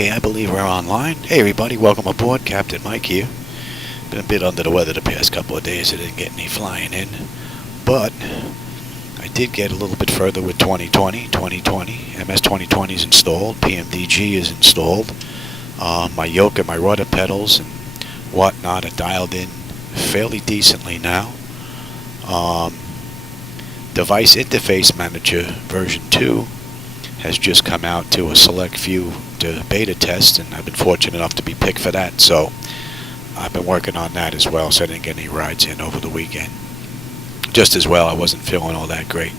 Okay, I believe we're online. Hey everybody, welcome aboard. Captain Mike here. Been a bit under the weather the past couple of days. I didn't get any flying in. But I did get a little bit further with 2020. MS 2020 is installed. PMDG is installed. My yoke and my rudder pedals and whatnot are dialed in fairly decently now. Device Interface Manager version 2 has just come out to a select few to beta test, and I've been fortunate enough to be picked for that, so I've been working on that as well, so I didn't get any rides in over the weekend. Just as well, I wasn't feeling all that great.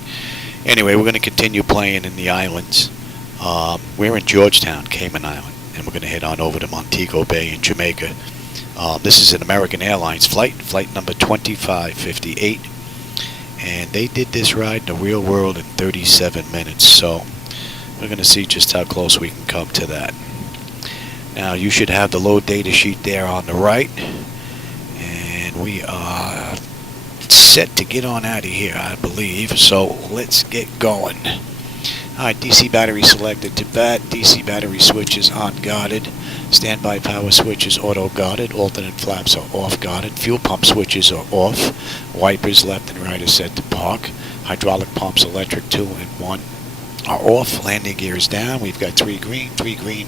Anyway, we're going to continue playing in the islands. We're in Georgetown, Cayman Island, and we're going to head on over to Montego Bay in Jamaica. This is an American Airlines flight, flight number 2558, and they did this ride in the real world in 37 minutes, so we're going to see just how close we can come to that. Now, you should have the load data sheet there on the right, and we are set to get on out of here, I believe, so let's get going. Alright, DC battery selected to bat, DC battery switches on guarded, standby power switches auto guarded, alternate flaps are off guarded, fuel pump switches are off, wipers left and right are set to park, hydraulic pumps electric 2 and 1 are off, landing gear is down, we've got 3 green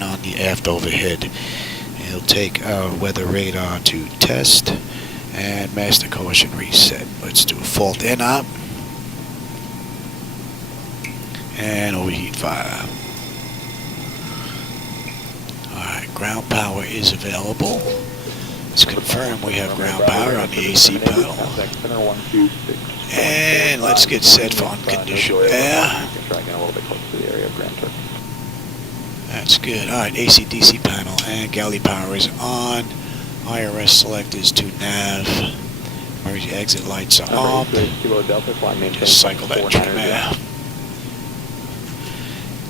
on the aft overhead. It'll take our weather radar to test, and master caution reset. Let's do a fault in up, and overheat fire. Alright, ground power is available. Let's confirm we have ground power on the AC pedal. And let's get set for unconditioned air. That's good. Alright, AC/DC panel and galley power is on. IRS select is to nav. Emergency exit lights are on. Just cycle that trim air.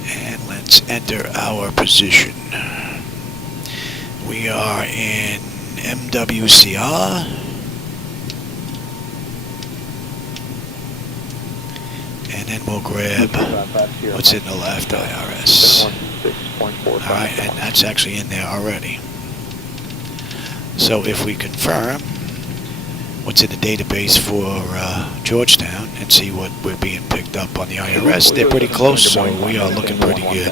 And let's enter our position. We are in MWCR. And then we'll grab what's in the left, IRS. Alright, and that's actually in there already. So if we confirm what's in the database for Georgetown and see what we're being picked up on the IRS, they're pretty close, so we are looking pretty good.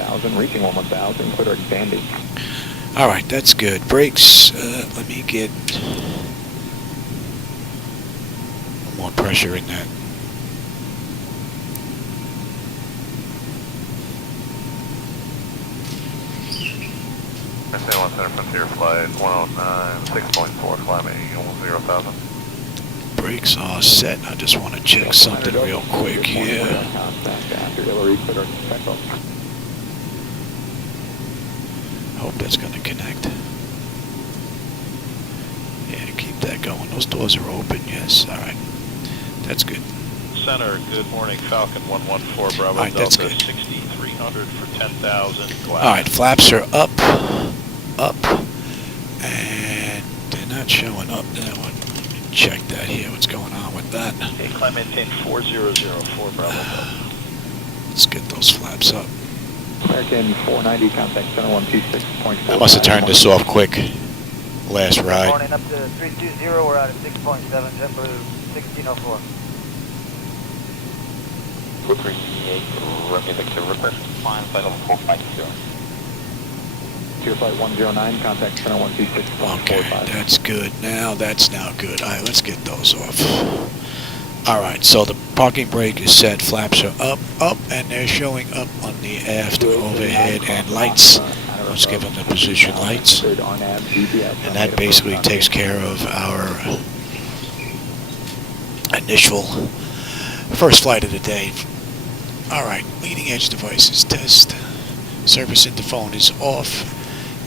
Alright, that's good. Brakes, let me get more pressure in that. Center Frontier Flight 109, 6.4, climbing 0,000. Brakes are set. I just want to check something real quick here. Hope that's going to connect. Yeah, keep that going. Those doors are open, yes. Alright. That's good. Center, good morning. Falcon 114, Bravo Alright, that's Delta, good. 6,300 for 10,000. Alright, flaps are up, and they're not showing up. That one. Let me check that here. What's going on with that? Okay, climb maintain 4004, Bravo Delta. Let's get those flaps up. American 490, contact center 126.4. I must have turned this off quick. Last ride. Morning up to 320, we're out at 6.7, JetBlue 1604. 438, request climb flight level 450. Tier flight 109, contact center 126.45. Okay, that's good. Now that's now good. Alright, let's get those off. Alright, so the parking brake is set, flaps are up, and they're showing up on the aft overhead and lights. Let's give them the position lights. And that basically takes care of our initial first flight of the day. Alright, leading edge devices test. Service interphone is off.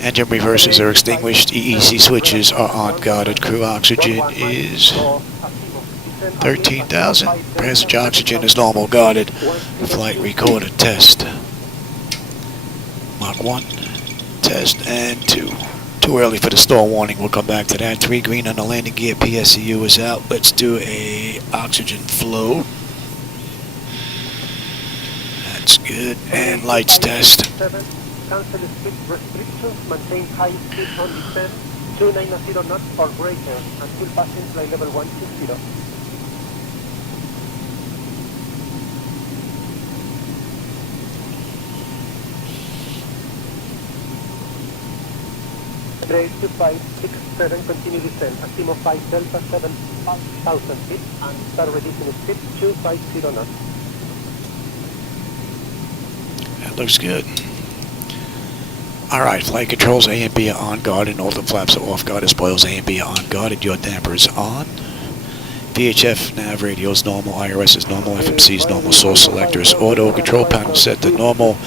Engine reversers are extinguished. EEC switches are on guarded. Crew oxygen is 13,000. Passenger oxygen is normal guarded. Flight recorder test. Mach 1 test and 2. Too early for the stall warning. We'll come back to that. 3 green on the landing gear. PSEU is out. Let's do a oxygen flow. That's good. And lights test. cancel speed restrictions, maintain high speed on descent, 290 knots or greater, until passing flight level 160. Grade 2567, continue descent, Astimo 5 Delta 7,000 feet, and start reducing speed, 250 knots. That looks good. Alright, flight controls A and B are on guard and all the flaps are off guard. Spoils A and B are on guard and your damper is on. VHF nav radio is normal, IRS is normal, FMC is normal, source selector is auto, control panel set to normal,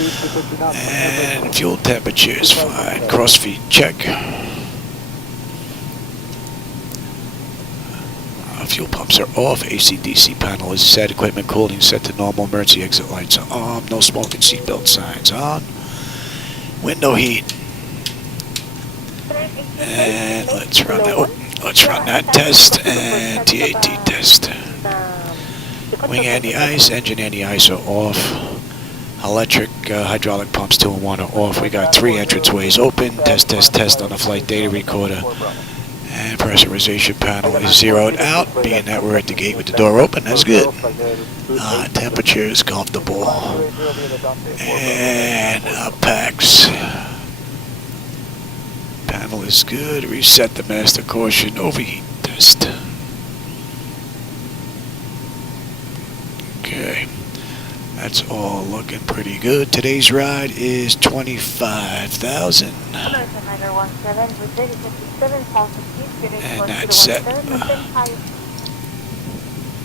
and fuel temperature is fine. Cross feed check. Fuel pumps are off, AC/DC panel is set, equipment cooling set to normal, emergency exit lights are on, no smoking seatbelt signs on, window heat. And let's run that. Let's run that test and TAT test. Wing anti-ice, engine anti-ice are off. Electric, hydraulic pumps 2 and 1 are off. We got 3 entranceways open. Test, test, test on the flight data recorder. And pressurization panel is zeroed out, being that we're at the gate with the door open. That's good. Temperature is comfortable. And packs. Panel is good. Reset the master caution. Overheat test. Okay. That's all looking pretty good. Today's ride is 25,000. And that's set.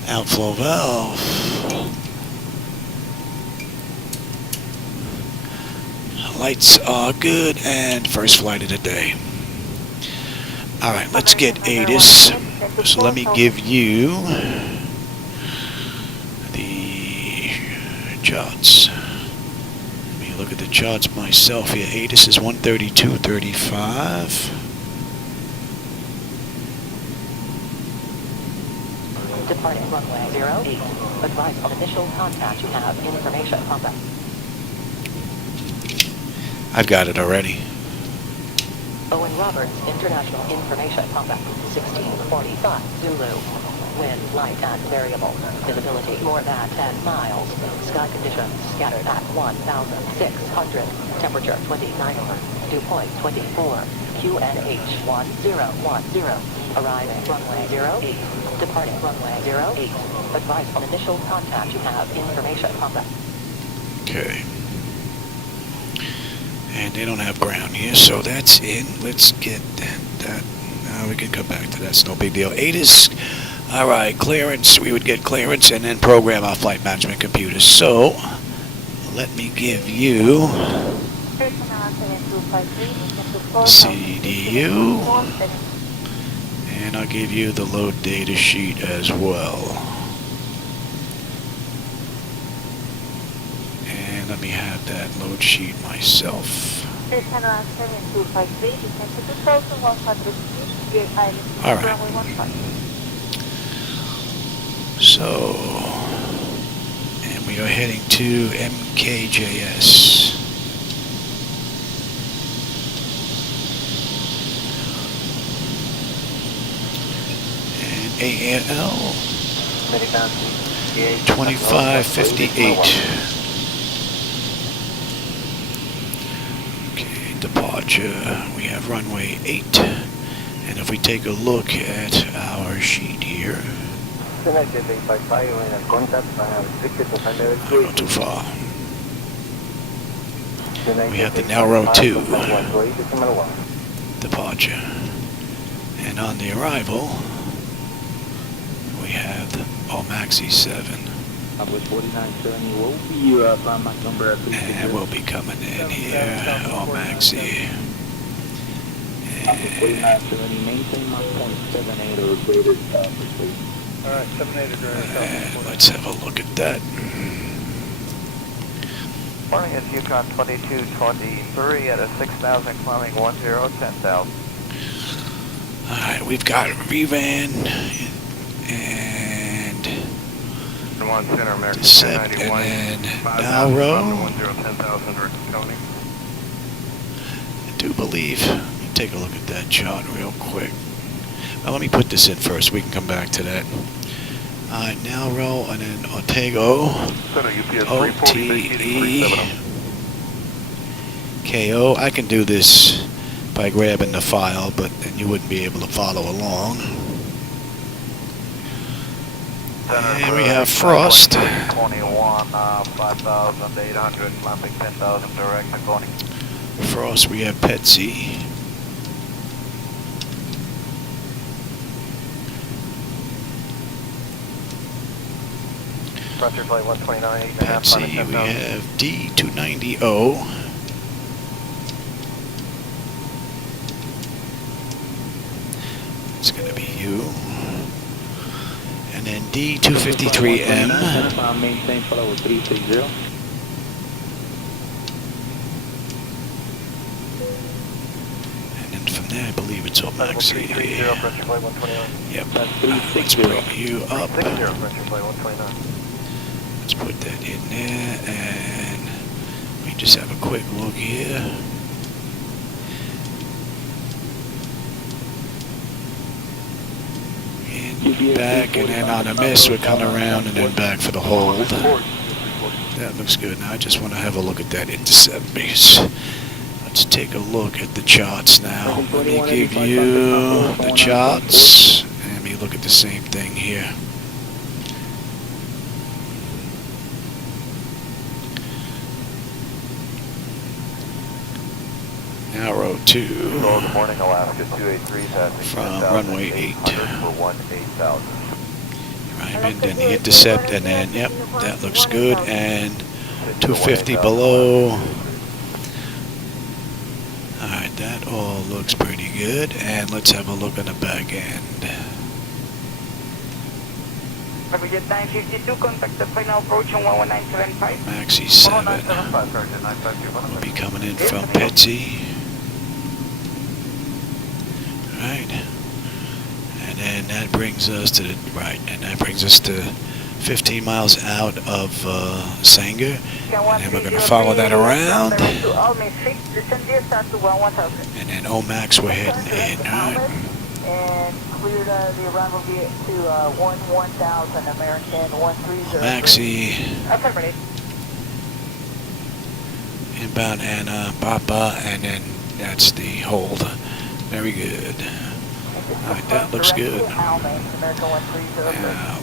Outflow valve. Lights are good, and first flight of the day. Alright, let's get ATIS. So let me give you the charts. Let me look at the charts myself here. ATIS is 132.35. Departing runway 08. Advise on initial contact. You have information on that. I've got it already. Owen Roberts, International Information Contact, 1645 Zulu. Wind, light and variable. Visibility more than 10 miles. Sky conditions scattered at 1,600. Temperature 29. Dew point 24. QNH 1010. Arriving runway 08. Departing runway 08. Advise on initial contact. You have information contact. Okay. And they don't have ground here, so that's in. Let's get that. We can come back to that. It's no big deal. ATIS. All right, clearance. We would get clearance and then program our flight management computer. So let me give you CDU, and I'll give you the load data sheet as well. And let me have that load sheet myself. All right. So, and we are heading to MKJS. And AAL 2558. Departure, we have runway 8, and if we take a look at our sheet here, not go too far. We have the narrow 2 departure, and on the arrival we have the Maxi 7. And we'll be coming in here, Maxi. And let's have a look at that. Morning, it's Yukon 2223 at a 6,000 climbing 10,000. Alright, we've got Revan and One center, American Set, and 1091. then Nauro. 10,000 counting. do believe, let me take a look at that chart real quick. Well, let me put this in first. We can come back to that. Alright, now roll, and then Montego, Center UPS OTE, KO. I can do this by grabbing the file, but then you wouldn't be able to follow along. And we have Frost. 21, 5,800, Atlantic 10,000 direct, according. Frost, we have Petsy. Pressure flight 129, 8.5, Petsy, we have D290O. It's going to be you. And then D253M. Maintain follow 360. And then from there, I believe it's all Maxi. 330, pressure flight 129. Yep. That's Let's bring you up. 360, pressure flight 129. Let's put that in there, and we just have a quick look here. And back, and then on a miss, we come around, and then back for the hold. That looks good. Now I just want to have a look at that intercept base. Let's take a look at the charts now. Let me give you the charts, and let me look at the same thing here. Now row 2 Good morning, Alaska 283, passing from runway 8. for 18,000. Right, and then the intercept, and then, yep, that looks good, and 250 below. Alright, that all looks pretty good, and let's have a look on the back end. Jet 952, contact the final approach on 11975. Maxi 7 11975, will be coming in from Petsy. Right, and then that brings us to the right, and that brings us to 15 miles out of Sanger, and then we're going to follow that around, and then Omax we're heading in. Right. And clear the arrival gate to 1000 American 130. Maxi Affirmative. inbound Anna Papa, and then that's the hold. Very good. Alright, that looks good. Now,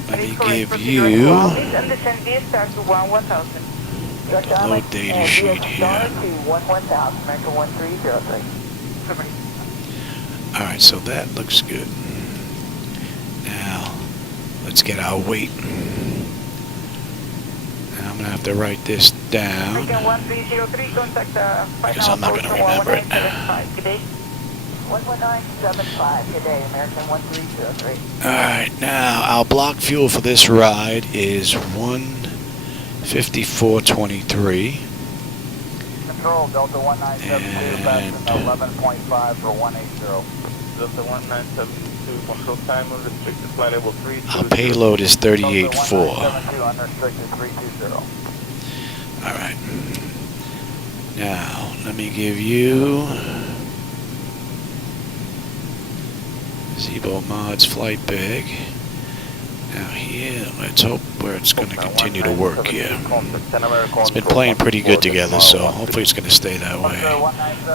let me give you the load data sheet here. Alright, so that looks good. Now, let's get our weight. Now I'm going to have to write this down, because I'm not going to remember it. 11975 today, American 1303. Alright, now our block fuel for this ride is 154.23. Control, Delta 1972, passing 11.5 for 180. Delta 1972, control time unrestricted, flight level 320. Our payload is 38.4. Unrestricted 320. Alright. Now, let me give you Zibo Mods flight bag. Now here, let's hope where it's going to continue to work here. It's been playing pretty good together, so hopefully it's going to stay that way.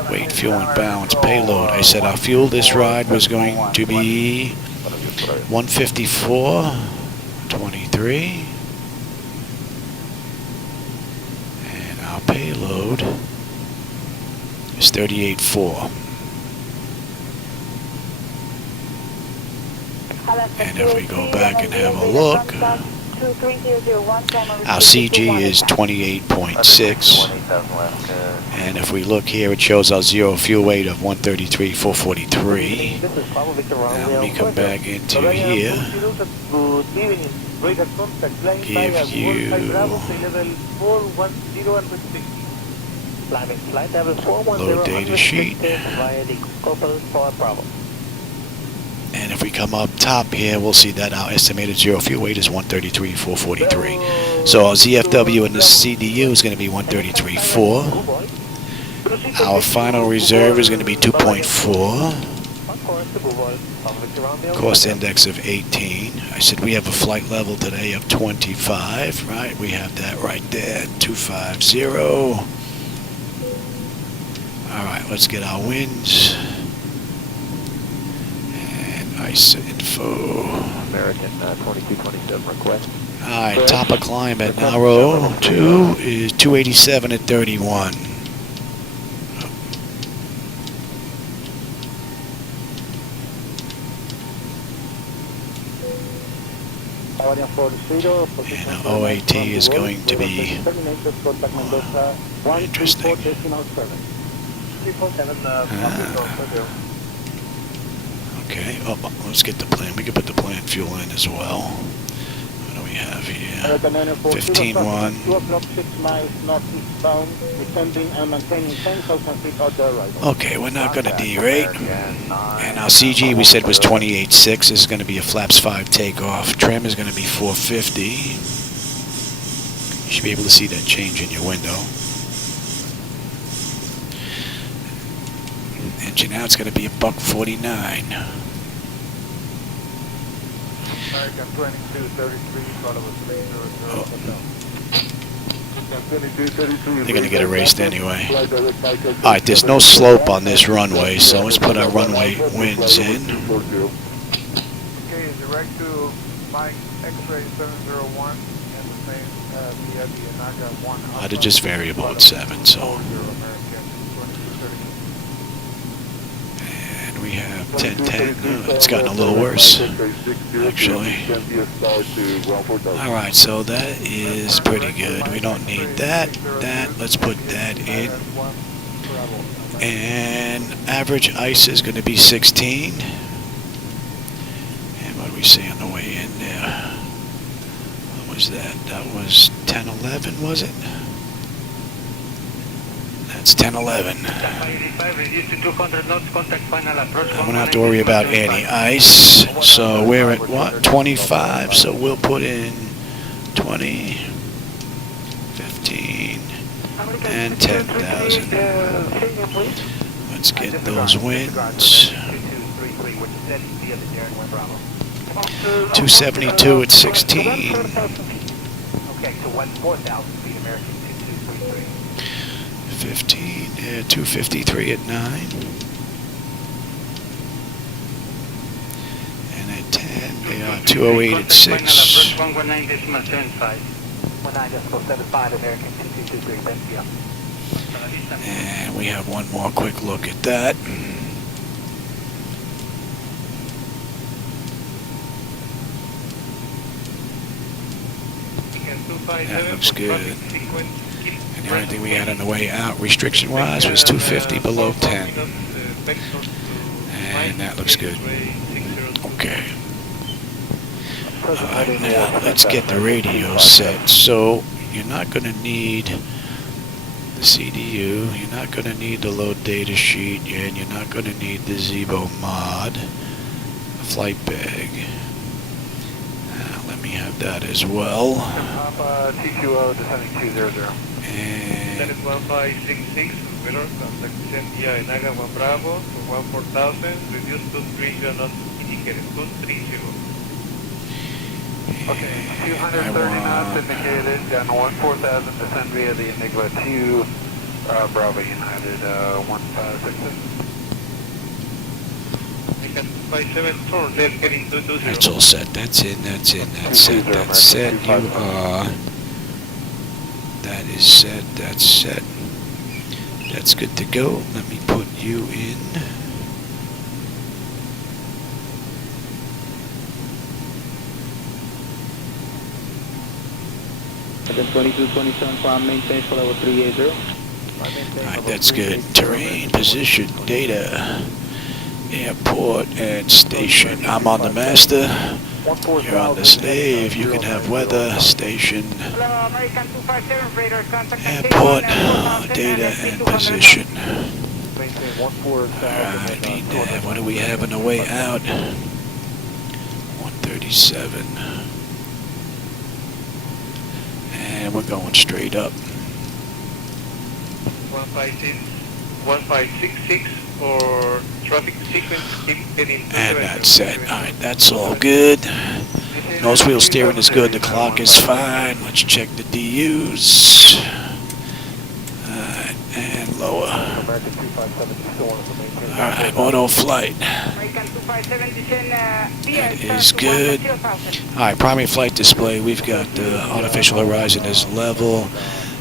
Weight, fuel, and balance, payload. I said our fuel this ride was going to be 154.23. And our payload is 38.4. And if we go back and have a look, our CG is 28.6. And if we look here, it shows our zero fuel weight of 133,443. Now let me come back into here. Give you load data sheet. And if we come up top here, we'll see that our estimated zero fuel weight is 133,443. So our ZFW in the CDU is going to be 133,4. Our final reserve is going to be 2.4. Cost index of 18. I said we have a flight level today of 25, right? We have that right there, 250. All right, let's get our winds. And ice info. American 2227 request. All right, top of climb at Naro 2 is 287 at 31. And OAT is going to be interesting. Okay, oh, let's get the plan. We can put the plan fuel in as well. What do we have here? 15-1. 2 o'clock, 6 miles northeastbound, descending and maintaining 10,000 feet out there right. Okay, we're not going to derate. And our CG we said was 28.6. This is going to be a flaps 5 takeoff. Trim is going to be 450. You should be able to see that change in your window. Engine out's going to be a $149. American 2233, front of us, 300. They're going to get erased anyway. Alright, there's no slope on this runway, so let's put our runway winds in. Okay, direct to Mike X-ray 701 and the same via the Naga 1. I did just variable at 7, so. And we have 1010. It's gotten a little worse, actually. Alright, so that is pretty good. We don't need that. Let's put that in. And average ice is going to be 16. And what do we see on the way in there? What was that? That was 1011, was it? That's 1011. I don't have to worry about any ice. So we're at what? 25. So we'll put in 20, 15, and 10,000. Let's get those winds. 272 at 16. Okay, so 4,000 feet American 2233. 15, 253 at 9. And at 10, they are 208 at 6. 19.75 American 2223, thank you. And we have one more quick look at that. That looks good. And the only thing we had on the way out, restriction-wise, was 250 below 10. And that looks good. Okay. Alright, now let's get the radio set. So, you're not going to need the CDU, you're not going to need the load data sheet, and you're not going to need the Zibo mod, a flight bag. Let me have that as well. TQO descending 200. And That is 1566, mirror, contact descent via Naga 1 Bravo, to 14,000, reduced to 3 knots indicated, 230. Okay, 230 knots indicated, down to 14,000, descend via the Enigma 2, Bravo United 1566. that's all set. That's in, that's in, that's set, that's set. You are... That is set, that's set. That's good to go. Let me put you in. Then 2227 climb maintain for level 380. Alright, that's good. Terrain, position, data, airport, and station. I'm on the master. You're on the slave. You can have weather, station, airport, data, and position. Alright, VNAV. What do we have on the way out? 137. And we're going straight up. 156, 1566 for traffic sequence heading. And that's it. Alright, that's all good. Nose wheel steering is good. The clock is fine. Let's check the DUs. Alright, and lower. Alright, auto flight. That is good. Alright, primary flight display. We've got the artificial horizon is level.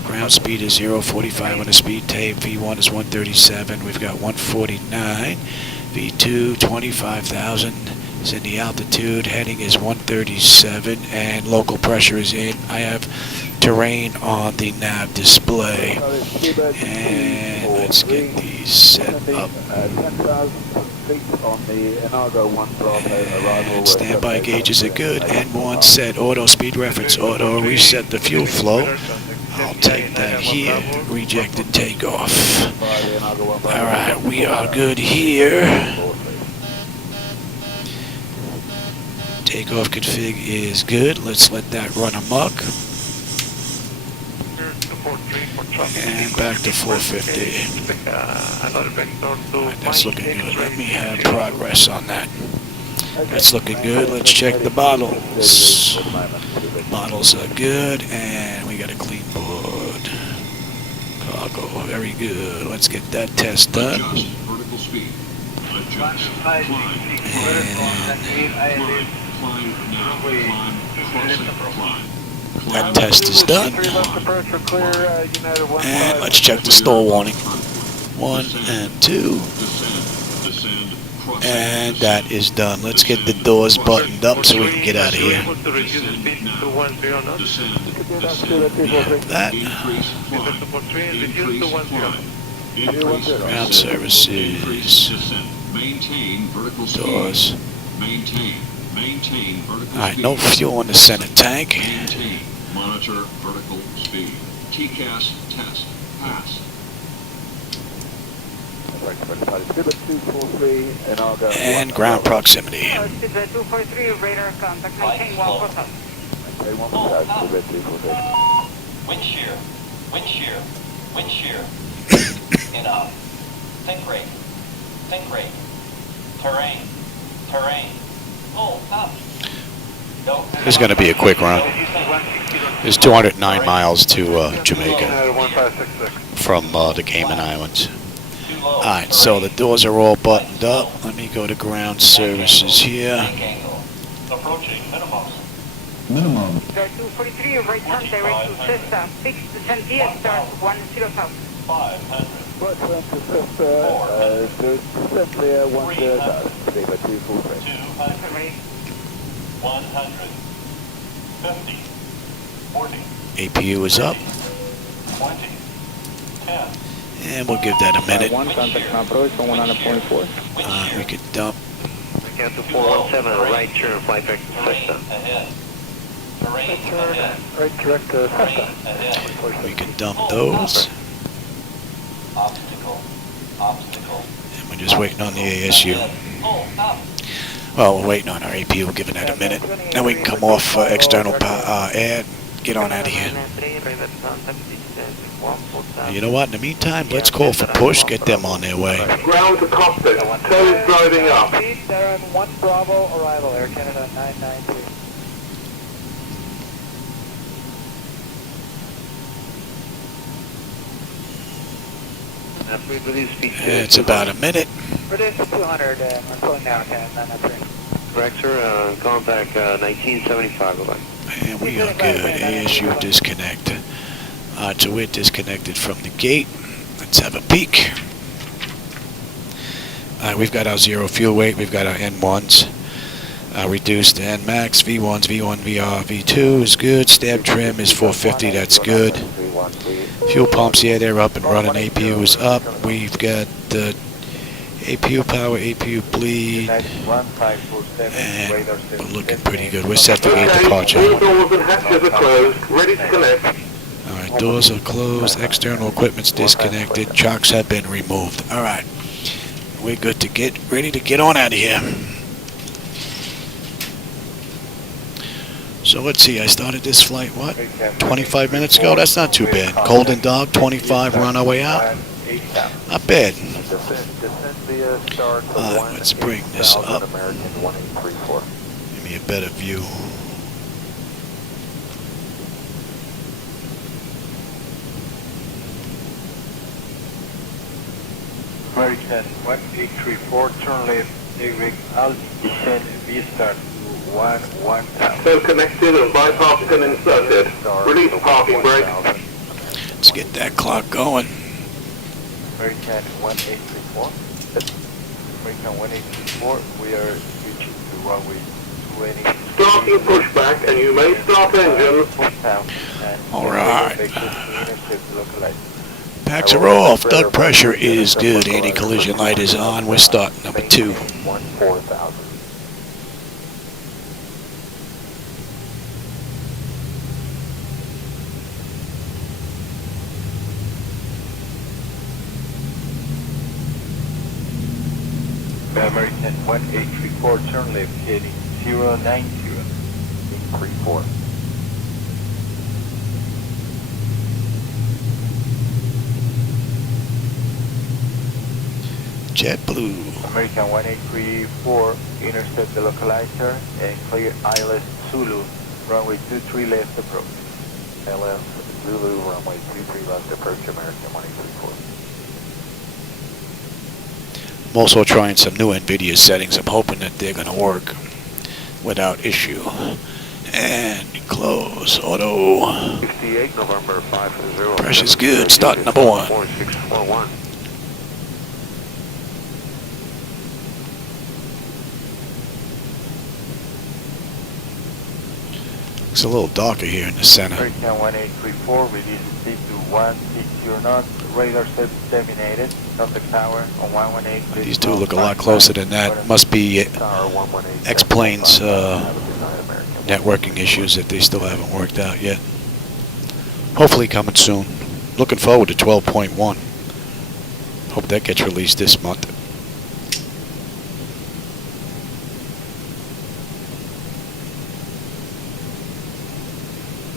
Ground speed is 045 on the speed tape. V1 is 137. We've got 149. V2, 25,000 is in the altitude. Heading is 137. And local pressure is in. I have terrain on the nav display. And let's get these set up. And standby gauges are good. N1 set. Auto speed reference. Auto reset the fuel flow. I'll take that here. Rejected takeoff. Alright, we are good here. Takeoff config is good. Let's let that run amok. And back to 450. Alright, that's looking good. Let me have progress on that. That's looking good. Let's check the bottles. Bottles are good, and we got a clean board. Cargo, very good. Let's get that test done. That test is done. And let's check the stall warning. 1 and 2. And that is done. Let's get the doors buttoned up so we can get out of here. That. Ground services. Doors. Alright, no fuel in the center tank. Monitor vertical speed. TCAS test. Pass. And ground proximity. Wind shear. Wind shear. Wind shear. Enough. Think rate. Think rate. Terrain. Terrain. Oh, up. This is going to be a quick run. There's 209 miles to Jamaica from the Cayman Islands. Alright, so the doors are all buttoned up. Let me go to ground services here. Approaching minimum. Minimum. 243, right turn direct to Cesta. Fix descent via start 10,000. 500. Right turn to Cesta, descent clear 10,000. 243. 200. 100. 50. 40. APU is up. 20. 10. And we'll give that a minute. One contact now approach from 100.4. We could dump. Count to 417, right turn, flight back to Cesta. Ahead. Terrain ahead. Right direct to Cesta. Ahead. We could dump those. Obstacle. Obstacle. And we're just waiting on the ASU. Oh, up. Well, we're waiting on our APU. We're giving that a minute. Then we can come off external air. Get on out of here. You know what? In the meantime, let's call for push. Get them on their way. Ground to cockpit. Toes driving up. Darren 1 Bravo, arrival, Air Canada 992. It's about a minute. British 200, I'm calling now, Canada 993. Correct, sir. Calling back 1975. Bye-bye. And we are good. ASU disconnect. So we're disconnected from the gate. Let's have a peek. We've got our zero fuel weight. We've got our N1s. Reduced NMAX, V1s, V1, VR, V2 is good. Stab trim is 450. That's good. Fuel pumps, yeah, they're up and running. APU is up. We've got the APU power, APU bleed, and we're looking pretty good. We're set for gate departure. All doors and hatches are closed, ready to connect. Alright, doors are closed, external equipment's disconnected, chocks have been removed. Alright, we're good to get ready to get on out of here. So let's see, I started this flight, what, 25 minutes ago? That's not too bad. Cold and Dog, 25, we're on our way out. 8,000. Not bad. Descend via star to Let's bring this up. American 1834. Give me a better view. American 1834, turn left, David, descend via start to 1,000. So connected and bypass pin inserted. Release parking brake. Let's get that clock going. American 1834. American 1834, we are switching to runway 20. Starting pushback and you may start engines. All right. Packs are off. Duct pressure is good. Anti-collision light is on. We're starting number 2. 14,000. American 1834, turn left, heading 090, in 34. JetBlue. American 1834, intercept the localizer and clear ILS Zulu, runway 23 left approach. ILS Zulu, runway 23 left approach, American 1834. I'm also trying some new NVIDIA settings. I'm hoping that they're going to work without issue. And close. Auto. 68 November 50. Pressure's good. Start number 1. 4641. It's a little darker here in the center. American 1834, release speed to 160 knots, radar set terminated, contact tower on 118. These two look a lot closer than that. Must be X-Plane's networking issues that they still haven't worked out yet. Hopefully coming soon. Looking forward to 12.1. Hope that gets released this month.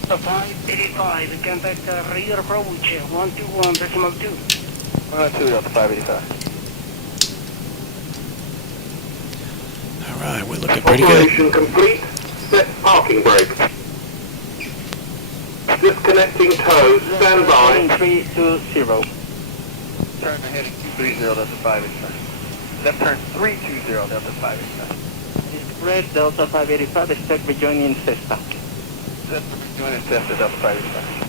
The 585, contact rear approach, 121.2. 102 Delta 585. Alright, we're looking pretty good. Operation complete. Set parking brake. Disconnecting tow. Stand by. 320. Turn to heading 230 Delta 585. Left turn 320 Delta 585. Red Delta 585, expect rejoining Cessna. Set for rejoining Cessna Delta 585.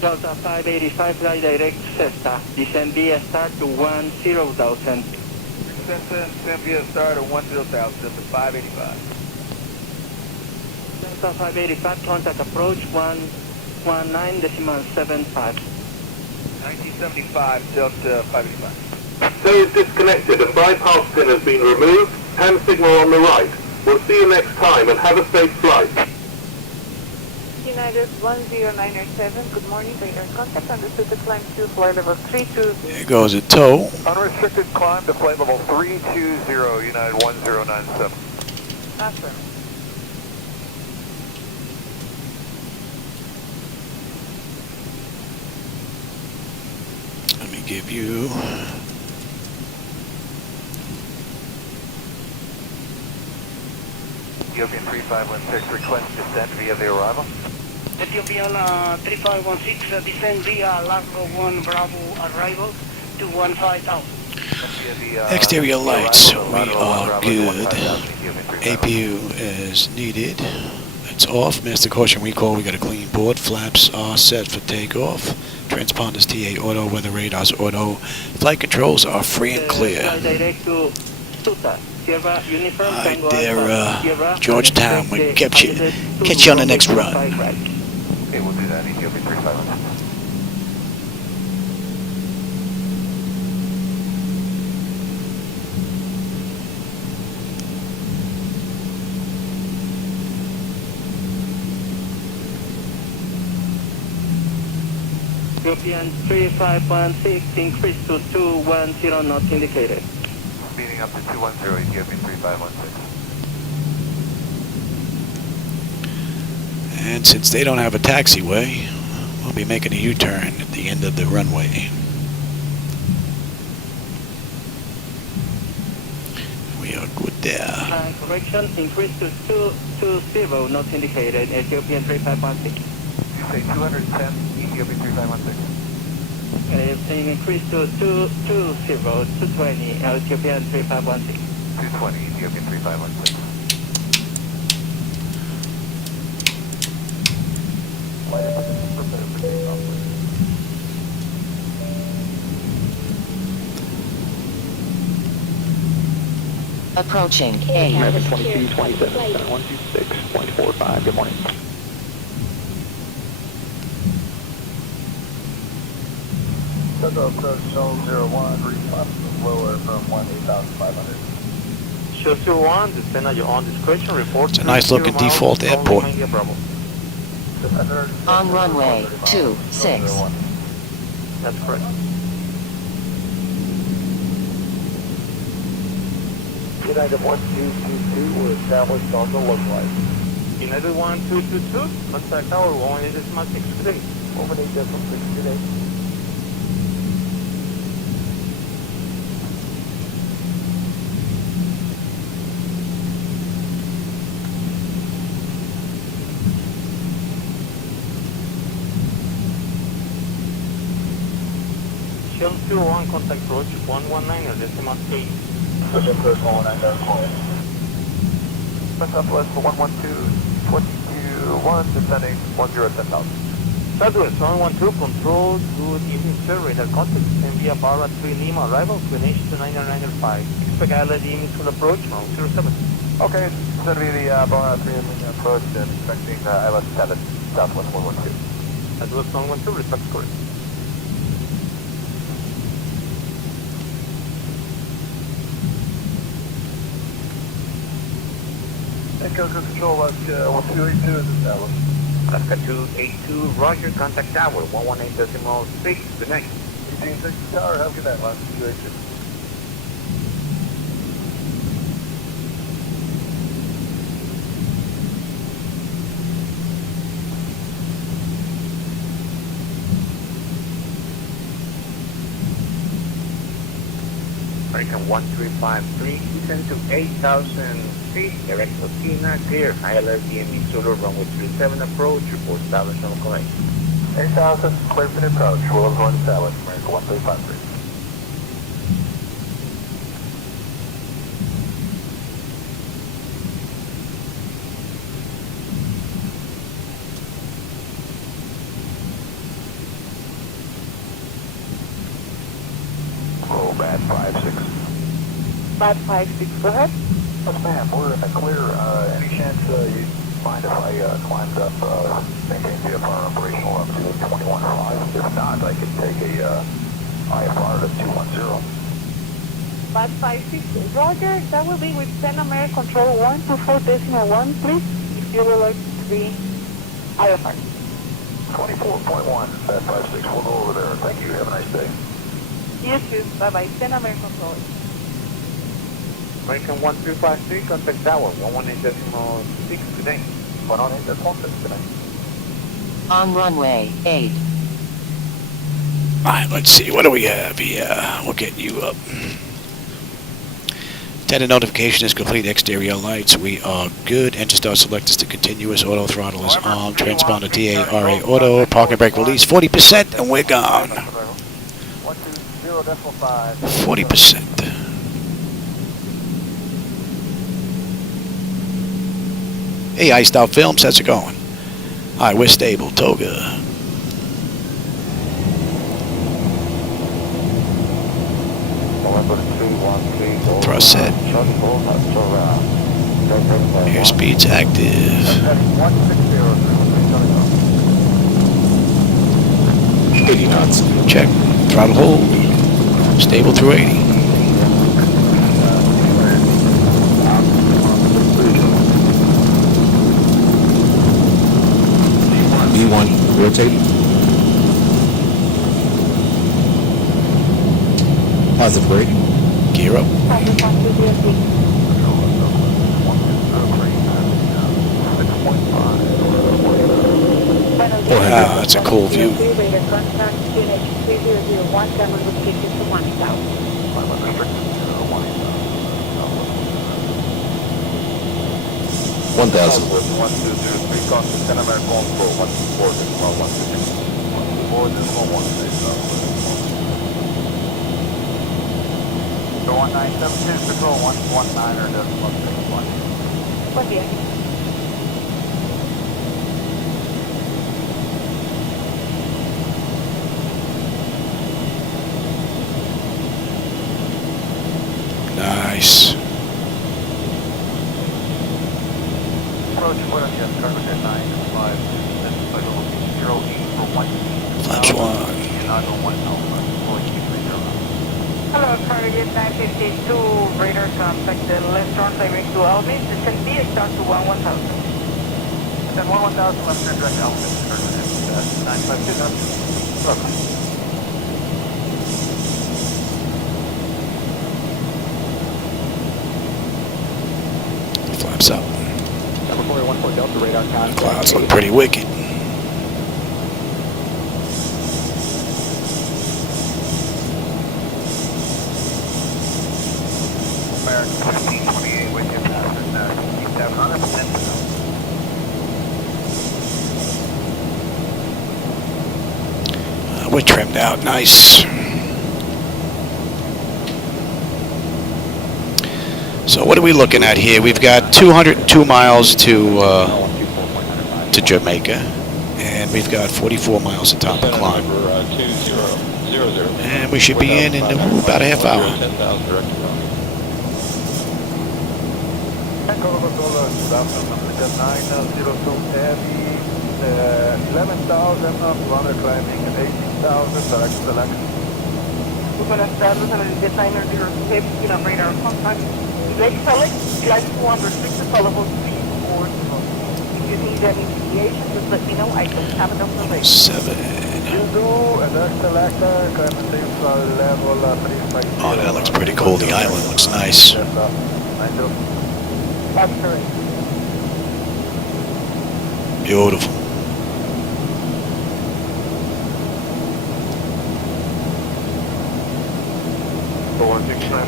Delta 585, fly direct Cessna. Descend via start to 10,000. Descend via start at 10,000 Delta 585. Delta 585, contact approach 119.75. 1975 Delta 585. Tow is disconnected and bypass pin has been removed. Hand signal on the right. We'll see you next time and have a safe flight. United 10907, good morning, radar contact, understood to climb to flight level 32. There goes a tow. Unrestricted climb to flight level 320, United 1097. Affirm. Let me give you... Ethiopian 3516, request descent via the arrival. Ethiopian 3516, descend via Largo 1 Bravo arrival to 15,000. Exterior lights, we are good. APU is needed. It's off. Master caution recall, we got a clean board. Flaps are set for takeoff. Transponders TA auto, weather radars auto. Flight controls are free and clear. Direct to Suta. Alright there, Georgetown, we'll catch you on the next run. Okay, we'll do that. Ethiopian 3516. Ethiopian 3516, increase to 210 knots indicated. speeding up to 210, Ethiopian 3516. And since they don't have a taxiway, we'll be making a U-turn at the end of the runway. We are good there. Correction, increase to 220, not indicated, Ethiopian 3516. You say 210, Ethiopian 3516. Increase to 220, Ethiopian 3516. 220, Ethiopian 3516. Approaching 8. American 2227, 7126.45. Good morning. Central approach Shoal 01, response lower from 18,500. Show 01, descend at your own discretion, report. It's a nice looking default airport. On runway 26. That's correct. United 1222 were established on the localizer. United 1222, contact tower 18.6 today. 18.6 today. Shell 21, contact approach 119 or decimal 8. Switching clear 119. Press Southwest for 112.22.1, descending 1010,000. Southwest 112, control, good evening sir, radar contact, via Barra 3 Lima, arrival, inclination to 9905. Expect island full approach, Mount 07. Okay, it's going to be the Barra 3 Lima approach and expecting Island 7, Southwest 112. Southwest 112, respect correct. Echo Control, 1282 is established. Alaska 282, Roger, contact tower 118.6, good night. 1860 tower, have a good night, Alaska 282. American 1353, descend to 8,000 feet, direct to Tina, clear, high alert DME Zulu, runway 37 approach, report established on collect. 8,000, clear for the approach, Willows 1 established, American 1353. Roll bad 56. Bad 56, go ahead. Yes, ma'am, we're in the clear. Any chance you mind if I climbed up, maintain VFR operational up to 21.5? If not, I could take a IFR to 210. Bad 56, Roger, that will be with 10 American Control 124.1, please, if you would like to be IFR. 24.1, bad 56, we'll go over there. Thank you, have a nice day. You too, bye-bye, 10 American Control. American 1353, contact tower 118.6, good night. 118.6, good night. On runway 8. Alright, let's see. What do we have here? We'll get you up. Attendant notification is complete. Exterior lights. We are good. Engine start select is to continuous. Auto throttle is on. Transponder DARA auto. Parking brake release 40%, and we're gone. 40%. Hey, Iced Out Films, how's it going? Alright, we're stable. Toga. Thrust set. Airspeed's active. 80 knots. Check. Throttle hold. Stable through 80. B1, rotate. Positive brake. Gear 2-0. Wow, that's a cool view. One thousand. 1203, contact American Control 1972, control 119 or just 161. Buen día. Nice. Approach Buenos Aires, Carmen at 95, Flaps 1. Hello, Target 952, radar contact the left runway ring to Albany, descend BX down to 1000. Then 1000 left turn direct Albany, Carmen at 952, welcome. Flaps up. California 14 Delta radar contact. Clouds look pretty wicked. American 1528 with your passenger, 700. We're trimmed out nice. So what are we looking at here? We've got 202 miles to Jamaica, and we've got 44 miles to top the climb. And we should be in about a half hour. Climbing at 18,000, select. Buenas tardes, a la designer 06, radar contact. Next select, flight 206, follow 340. If you need any deviation, just let me know. I don't have enough information. 7. Oh, that looks pretty cool. The island looks nice. That's correct. Beautiful.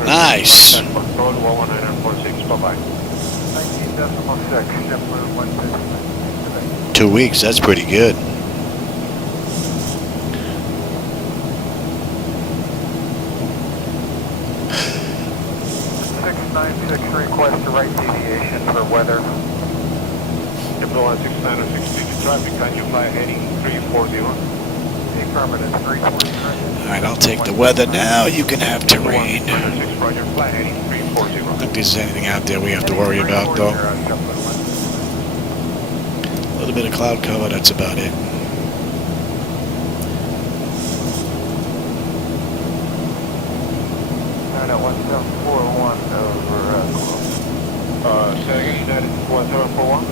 Nice. 2 weeks, that's pretty good. 696 request the right deviation for weather. April 169 or 650 traffic, can you fly heading 340? Affirmative, 340. All right, I'll take the weather now. You can have terrain. 106 Roger, fly heading 340. I don't think there's anything out there we have to worry about, though. A little bit of cloud cover, that's about it. At 1741 over Say again, that is 1741?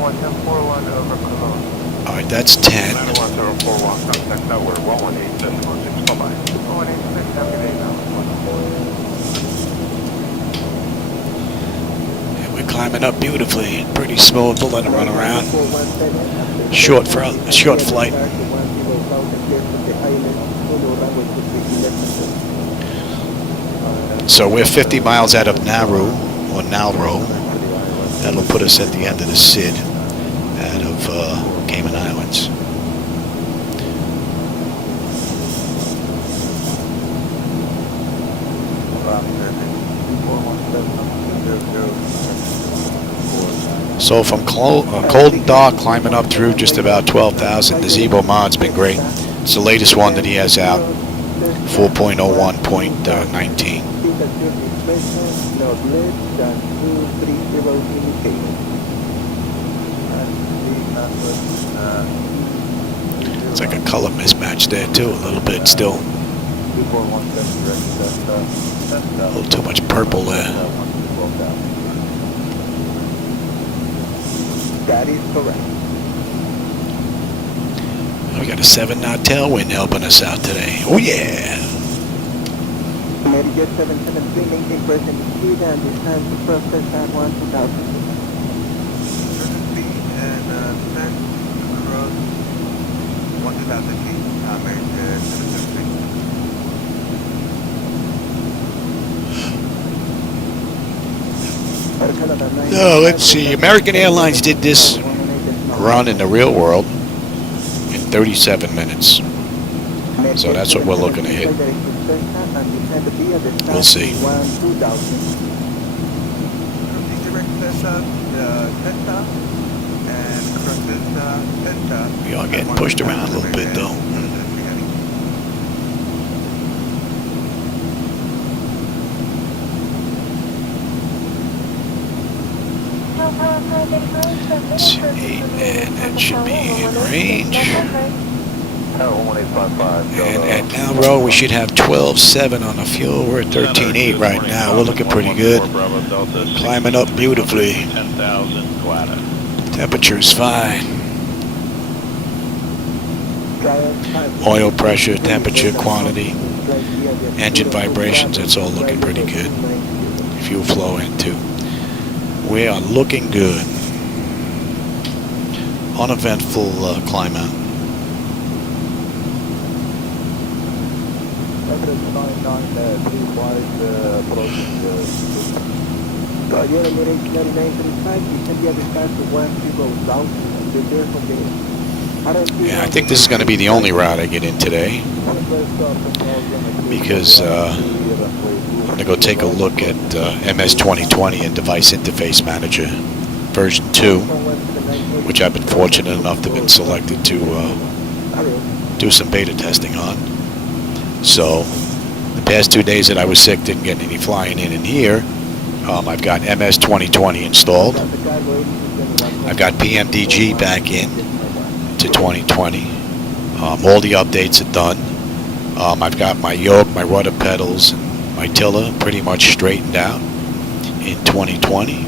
1741 over Cologne. All right, that's 10. 1041, contact tower 118.16, bye-bye. 186, happy day now. And we're climbing up beautifully. Pretty smooth, we'll let them run around. Short flight. So we're 50 miles out of Nauru, or Nauru. That'll put us at the end of the SID out of Cayman Islands. So from cold and dark, climbing up through just about 12,000, the Zibo mod's been great. It's the latest one that he has out, 4.01.19. It's like a color mismatch there too, a little bit still. A little too much purple there. That is correct. We got a 7-knot tailwind helping us out today. Oh yeah. MKJS 773, maintain present speed and descend to process at 1,000. Speed and descend across 1,000 feet. American 773. So let's see. American Airlines did this run in the real world in 37 minutes. So that's what we're looking to hit. We'll see. We are getting pushed around a little bit though. It's 8 and that should be in range. And at now, bro, we should have 12.7 on the fuel. We're at 13.8 right now. We're looking pretty good. Climbing up beautifully. Temperature's fine. Oil pressure, temperature, quantity, engine vibrations, that's all looking pretty good. Fuel flow in too. We are looking good. Uneventful climb out. Yeah, I think this is going to be the only route I get in today, because I'm going to go take a look at MS 2020 and Device Interface Manager version 2, which I've been fortunate enough to have been selected to do some beta testing on. So the past 2 days that I was sick, didn't get any flying in here. I've got MS 2020 installed. I've got PMDG back in to 2020. All the updates are done. I've got my yoke, my rudder pedals, and my tiller pretty much straightened out in 2020.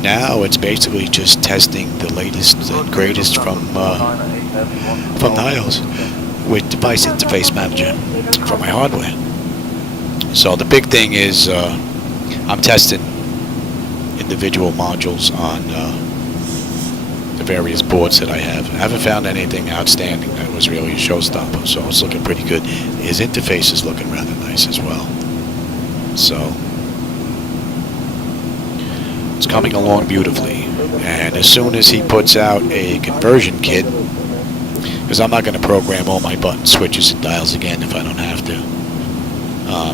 Now it's basically just testing the latest and greatest from Niles with Device Interface Manager for my hardware. So the big thing is I'm testing individual modules on the various boards that I have. I haven't found anything outstanding that was really a showstopper, so it's looking pretty good. His interface is looking rather nice as well. So it's coming along beautifully. And as soon as he puts out a conversion kit, because I'm not going to program all my button switches and dials again if I don't have to.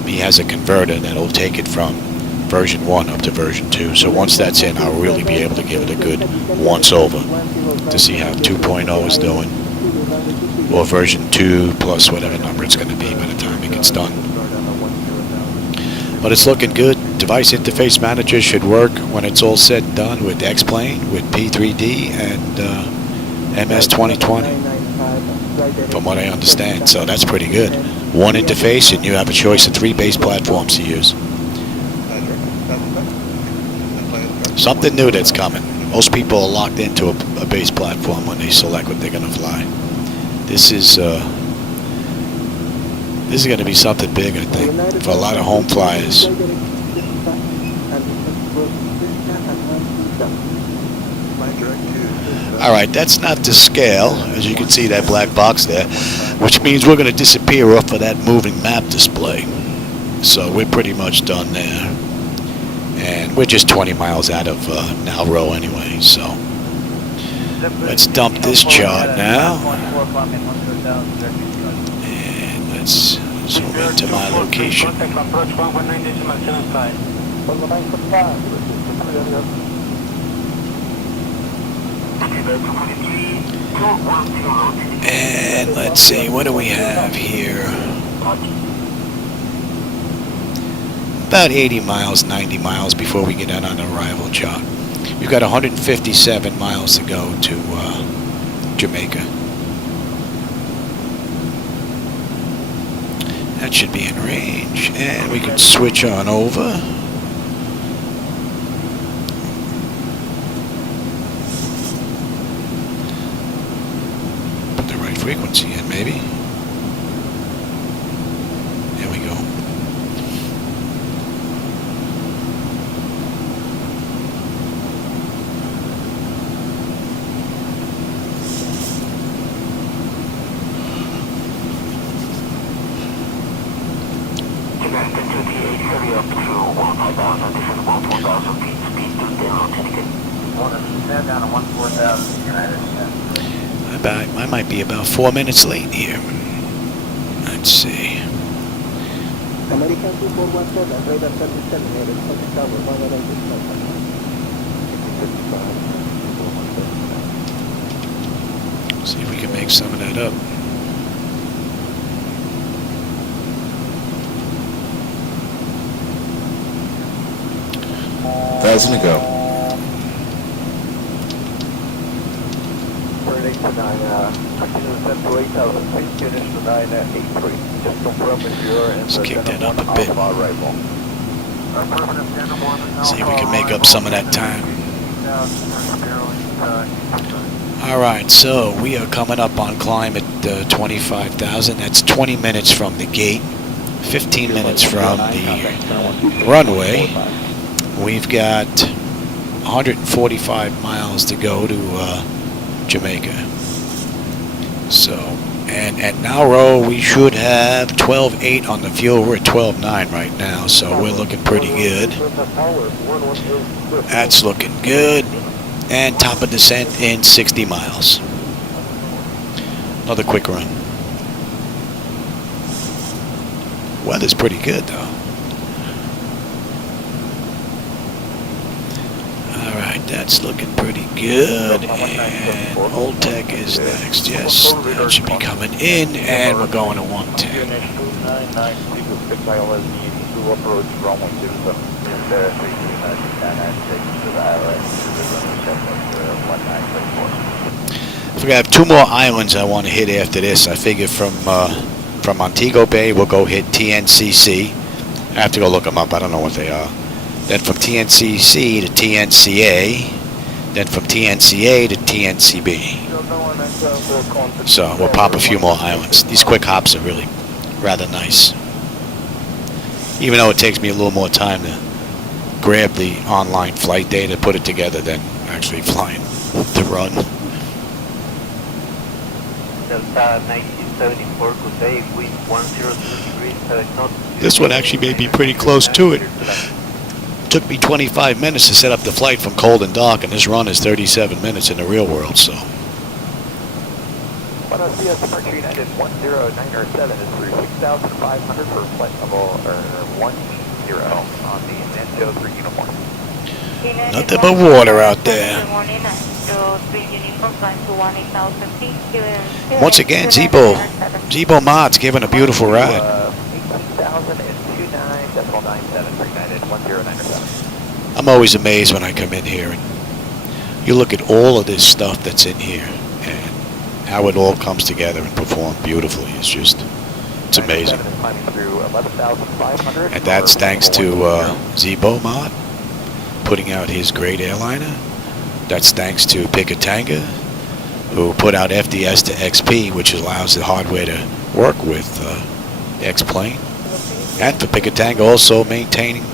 He has a converter that'll take it from version 1 up to version 2. So once that's in, I'll really be able to give it a good once over to see how 2.0 is doing, or version 2 plus whatever number it's going to be by the time it gets done. But it's looking good. Device Interface Manager should work when it's all said and done with X-Plane, with P3D, and MS 2020, from what I understand. So that's pretty good. One interface, and you have a choice of 3 base platforms to use. Something new that's coming. Most people are locked into a base platform when they select what they're going to fly. This is going to be something big, I think, for a lot of home flyers. All right, that's not to scale, as you can see that black box there, which means we're going to disappear off of that moving map display. So we're pretty much done there. And we're just 20 miles out of Nauru anyway, so let's dump this chart now. And let's zoom into my location. And let's see, what do we have here? About 80 miles, 90 miles before we get out on the arrival chart. We've got 157 miles to go to Jamaica. That should be in range, and we can switch on over. Put the right frequency in, maybe. There we go. down to 14,000 United. I might be about 4 minutes late here. Let's see. American 2417, radar service terminated, contact tower, 196. See if we can make some of that up. Thousand to go. Turn 8 to 9, continue to send to 8,000, please finish to 983. Just confirm if you're in Let's the kick that Denham up 1 a bit. Alpha arrival. See if we can make up some of that time. Alright, so we are coming up on climb at 25,000. That's 20 minutes from the gate, 15 minutes from the runway. We've got 145 miles to go to Jamaica. So, and at Nauru we should have 12.8 on the fuel. We're at 12.9 right now, so we're looking pretty good. That's looking good. And top of descent in 60 miles. Another quick run. Weather's pretty good though. Alright, that's looking pretty good. And Old Tech is next. Yes, that should be coming in. And we're going to 110. If we have 2 more islands I want to hit after this. I figure from Montego Bay we'll go hit TNCC. I have to go look them up. I don't know what they are. Then from TNCC to TNCA. Then from TNCA to TNCB. So we'll pop a few more islands. These quick hops are really rather nice. Even though it takes me a little more time to grab the online flight data, put it together, than actually flying the run. Delta 1974, good day, wind 102 degrees, 7 knots. This one actually may be pretty close to it. Took me 25 minutes to set up the flight from cold and dark, and this run is 37 minutes in the real world, so. CS Departure United 10907 is through 6,500 for flight level 10 on the Nanjo 3 uniform. Nothing but water out there. Once again, Zibo Mod's giving a beautiful ride. 18,029.97 I'm always amazed when I come in here and you look at all of this stuff that's in here and how it all comes together and performs beautifully. It's amazing. And that's thanks to Zibo Mod putting out his great airliner. That's thanks to Pikatanga, who put out FDS to XP, which allows the hardware to work with X-Plane. And for Pikatanga also maintaining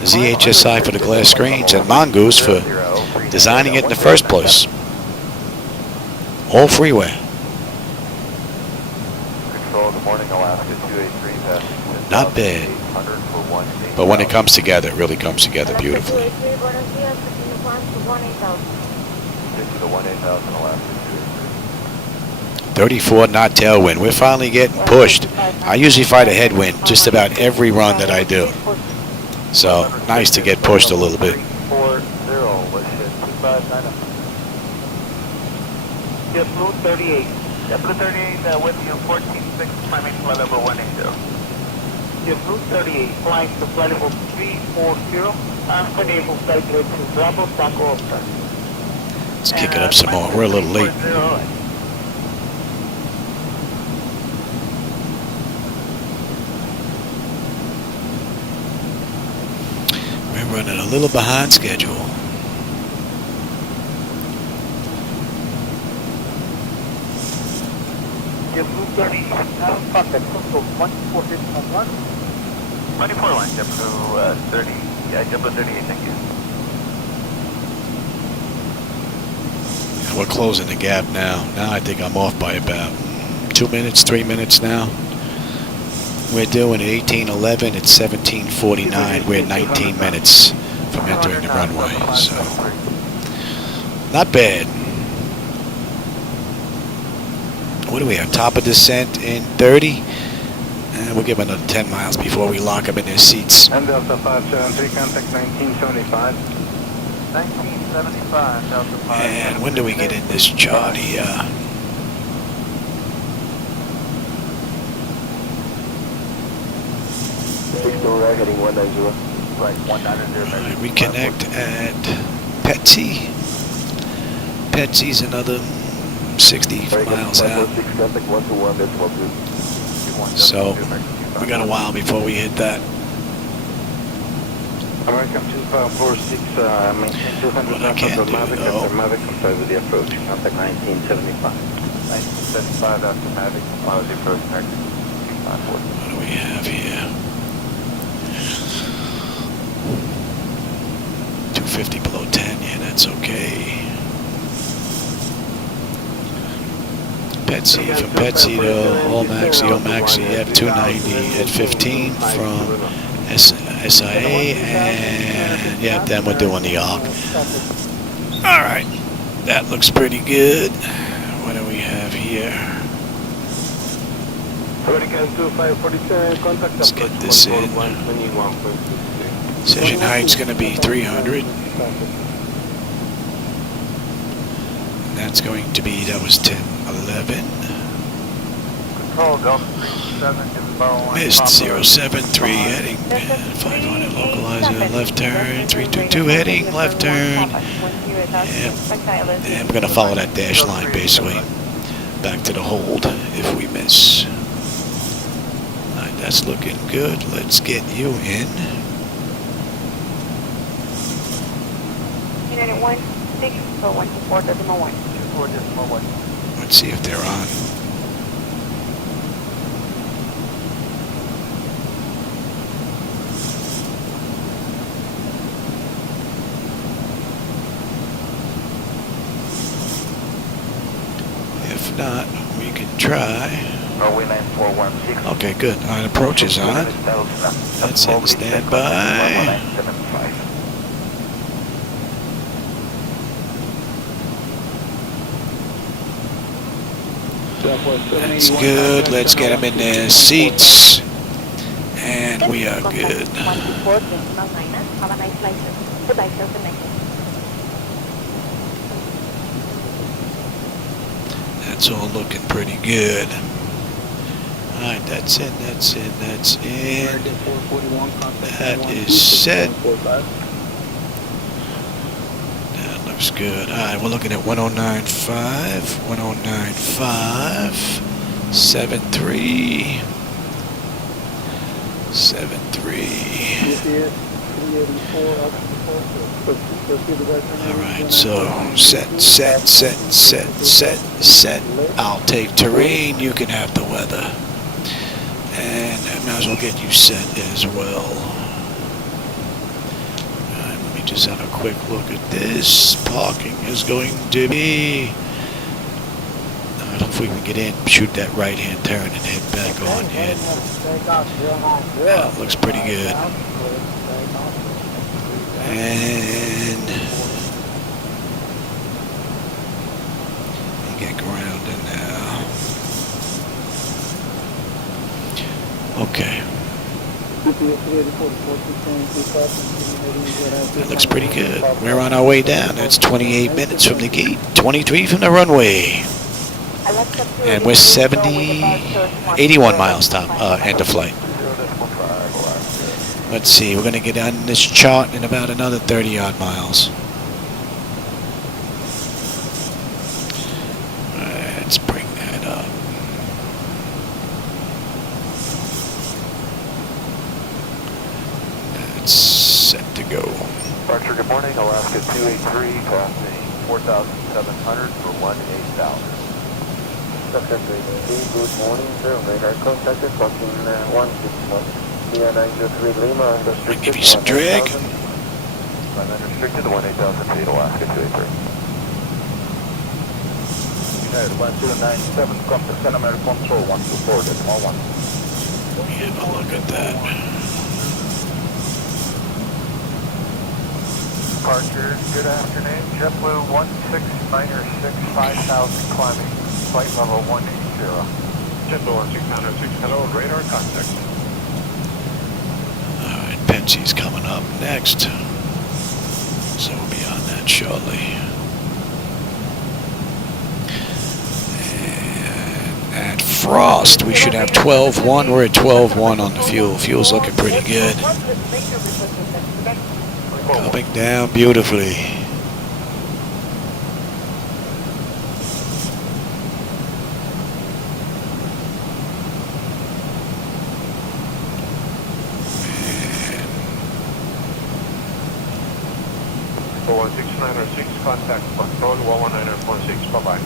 ZHSI for the glass screens, and Mongoose for designing it in the first place. All freeware. Control, good morning, Alaska 283, passing. Not bad. But when it comes together, it really comes together beautifully. To the 18000 Alaska 34 knot tailwind. We're finally getting pushed. I usually fight a headwind just about every run that I do. So nice to get pushed a little bit. 40, let's hit 2590. Yes, Blue 38. Blue 38 with you, 14.6, climbing flight level 180. Yes, Blue 38, flying to flight level 340, and enable flight rate to Bravo, Tango, Oscar. Let's kick it up some more. We're a little late. We're running a little behind schedule. Blue 30, contact control 14811. 24 line, JetBlue 30, JetBlue 38, thank you. We're closing the gap now. Now I think I'm off by about 2 minutes, 3 minutes now. We're doing 1811 at 1749. We're 19 minutes from entering the runway. So Not bad. What do we have? Top of descent in 30. And we'll give them another 10 miles before we lock them in their seats. And Delta 573, contact 1975. 1975, Delta 5. And when do we get in this chart here? Heading 190. Right, 190. Reconnect at Petsy. Petsy's another 60 miles out. So we got a while before we hit that. American 2546, maintain 200 knots after Mavic, compare with the approach, contact 1975. 1975 after Mavic, follow the approach, American 254. What do we have here? 250 below 10, yeah, that's okay. Petsy, from Petsy to Omaxi, at 290 at 15 from SIA, and yeah, then we're doing the ARC. Alright, that looks pretty good. What do we have here? Let's get this in. Session height's going to be 300. And that's going to be, that was 1011. Control Delta 37, Missed 073, heading 500 localizer, left turn, 322 heading, left turn. And we're going to follow that dash line basically. Back to the hold if we miss. Alright, that's looking good. Let's get you in. Unit 16.124.1. Let's see if they're on. If not, we can try. Okay, good. Alright, approach is on. That's in standby. That's good. Let's get them in their seats. And we are good. That's all looking pretty good. Alright, that's in, that's in, that's in. That is set. That looks good. Alright, we're looking at 1095, 1095, 73, 73. Alright, so set. I'll take terrain, you can have the weather. And I might as well get you set as well. Alright, let me just have a quick look at this. Parking is going to be... Alright, hopefully we can get in, shoot that right hand turn and head back on in. That looks pretty good. And get grounded now. Okay. That looks pretty good. We're on our way down. That's 28 minutes from the gate, 23 from the runway. And we're 81 miles top, end of flight. Let's see, we're going to get on this chart in about another 30-odd miles. Let's bring that up. That's set to go. Departure, good morning. Alaska 283, passing 4,700 for 18,000. Good morning, sir. Radar contacted, passing 161. I'll give you some drag. Unrestricted, 18,000 feet, Alaska 283. United 1297, come to San American Control 124, decimal 1. Let me have a look at that. departure. Good afternoon. JetBlue 1696, 5000 climbing. Flight level 180. JetBlue 1696, hello, radar contact. Alright, Pensie's coming up next. So we'll be on that shortly. And at Frost, we should have 12-1. We're at 12-1 on the fuel. Fuel's looking pretty good. Coming down beautifully. Boeing 1696, contact control 119.6, bye-bye.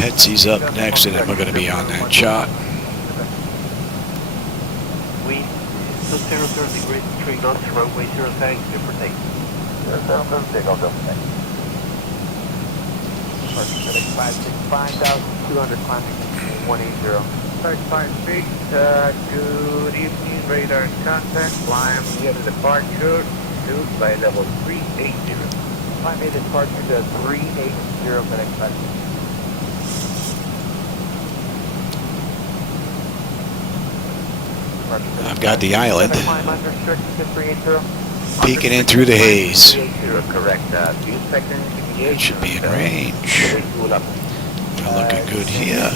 Petsy's up next, and then we're going to be on that shot. We 030 degree 3 knots, runway 0 tag, super take. 5,200 climbing 180. 556, good evening, radar contact, climb near the departure, to by level 380. Climb a departure to 380 for expect. I've got the island Climb unrestricted to 380. peeking in through the haze. 380, correct. Do you expect any deviation? It should be in range. We're looking good here.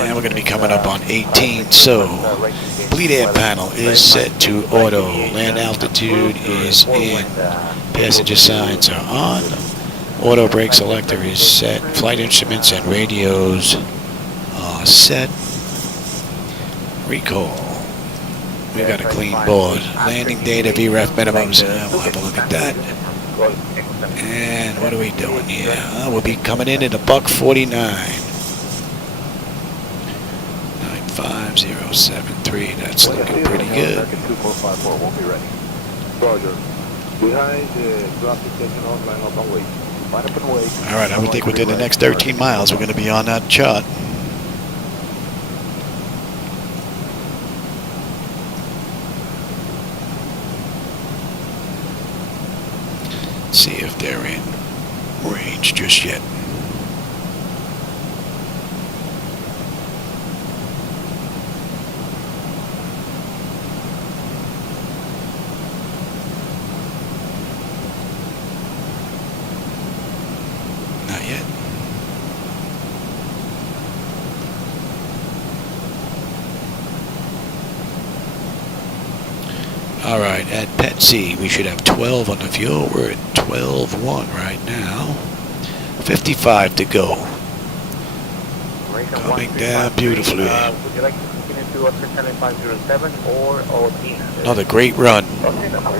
And we're going to be coming up on 18, so bleed air panel is set to auto. Land altitude is in. Passenger signs are on. Auto brake selector is set. Flight instruments and radios are set. Recall. We got a clean board. Landing data, VREF minimums. We'll have a look at that. And what are we doing here? We'll be coming in at a $149. 95073. That's looking pretty good. 2454, we'll be ready. Roger. Behind the traffic taking off, line up and wait. Line up and wait. All right, I would think within the next 13 miles we're going to be on that chart. See if they're in range just yet. Not yet. All right, at Petsy, we should have 12 on the fuel. We're at 12-1 right now. 55 to go. Coming down beautifully. Would you like to continue to Oscar 7507 or OT? Another great run.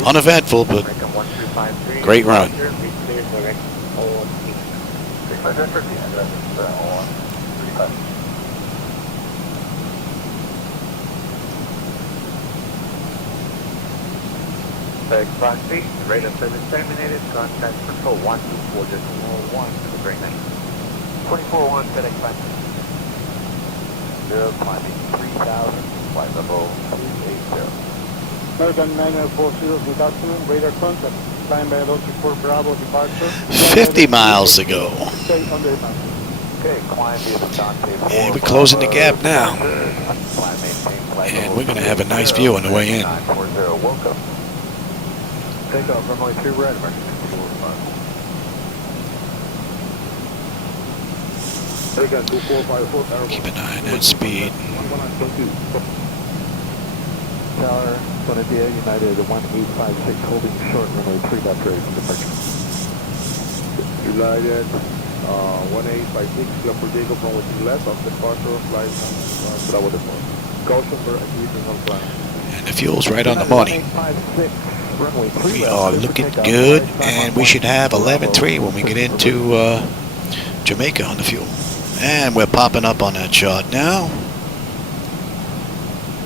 Uneventful, but great run. Taxi, radar service terminated, contact control 124.1 for the great night. 24-1, FedEx Factory. Zero climbing 3,000, flight level 280. American 9040, good afternoon, radar contact. Climb by altitude for Bravo departure. 50 miles to go. Stay on the departure. Okay, climb via the Dante 4. And we're closing the gap now. And we're going to have a nice view on the way in. 940, welcome. Take off, runway 2 red, American 245. Keep an eye on that speed. Tower, Bonavia, United 1856, holding short, runway 3 left ready for departure. United 1856, left for Jacob, runway 2 left, off departure, flight Bravo depart. Caution for activities on plan. And the fuel's right on the money. We are looking good, and we should have 11.3 when we get into Jamaica on the fuel. And we're popping up on that chart now.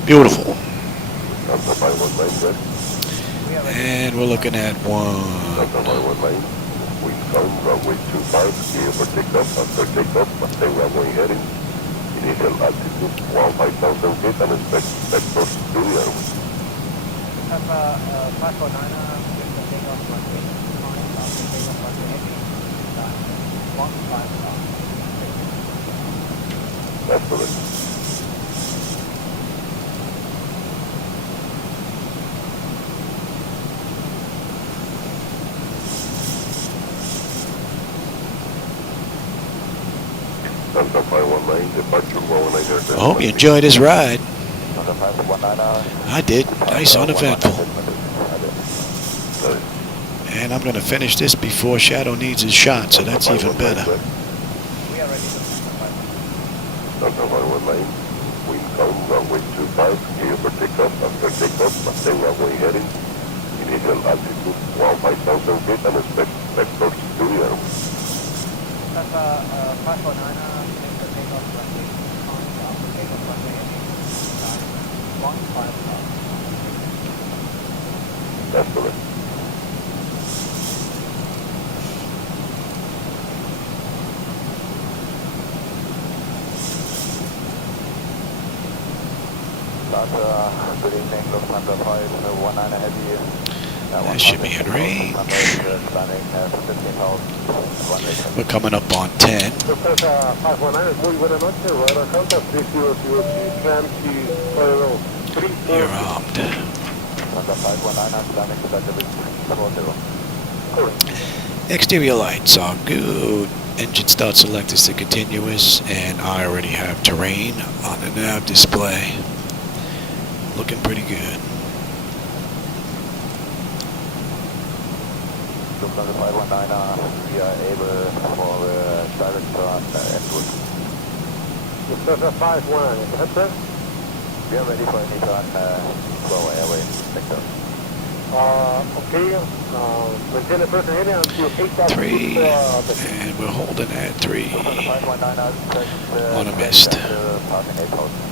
Beautiful. And we're looking at 1. Initial altitude 15,000 feet and expect vectors to the air. Have 549 with the takeoff runway 9 after takeoff runway heavy. 15 knots. That's correct. Delta 519, departure Boeing 9. I hope you enjoyed his ride. I did. Nice, uneventful. And I'm going to finish this before Shadow needs his shot, so that's even better. Delta 519, wind calm, runway 25, clear for takeoff. After takeoff, maintain runway heading. Initial altitude 15,000 feet and expect vectors to the air. 549 with the takeoff runway 9 after takeoff runway heavy. 15 knots. That's correct. Good evening, Lufthansa 519 Heavy. That should be in range. We're coming up on 10. Lufthansa 519, muy buena noche, radar contact 3003, climb to 34. You're armed. Lufthansa 519, landing to 40. Exterior lights are good. Engine start select is to continuous, and I already have terrain on the nav display. Looking pretty good. Lufthansa 519, we are able for direct turn input. Lufthansa 519, go ahead, sir. We are ready for any turn to our airway sector. Okay, maintain the pressure heading until 8,000 3, feet. and we're holding at 3 Lufthansa 519, on a mist. passing 8,000.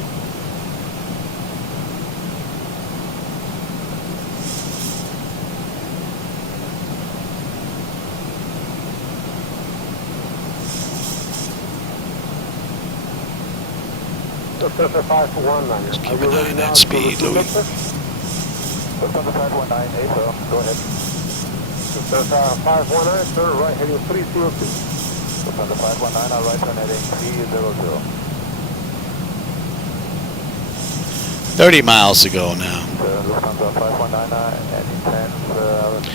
Lufthansa 519. Just keep an eye on that speed, Louis. Lufthansa 519, sir. Go ahead. Lufthansa 519, sir, right heading 302. Lufthansa 519, right turn heading 300. 30 miles to go now. Lufthansa 519, any plans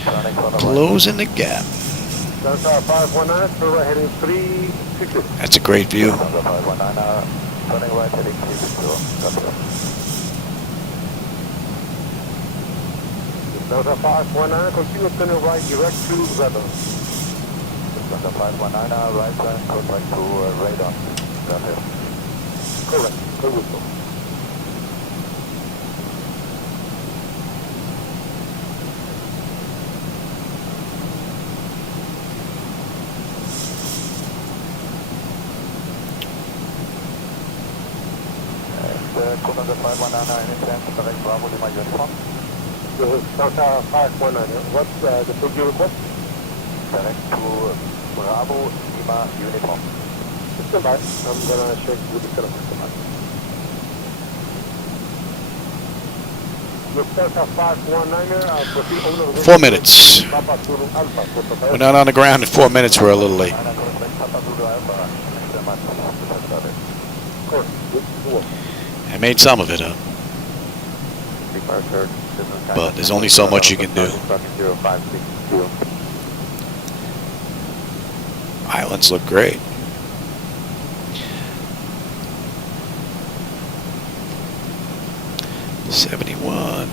turning from the Closing the gap. Lufthansa 519, sir, right heading 360. That's a great view. Lufthansa 519, turning right heading 360. Lufthansa 519, continue turning right direct to radar. Lufthansa 519, right turn, contact to radar. Correct, good whistle. Lufthansa 519, any plans direct Bravo Lima uniform? Lufthansa 519, what's the food you request? Direct to Bravo Lima uniform. Stand by, I'm gonna check with the setup. Stand by. Lufthansa 519, proceed over 4 minutes. Papa Zulu Alpha. We're not on the ground in 4 minutes. We're a little late. I made some of it up, but there's only so much you can do. Islands look great. '71,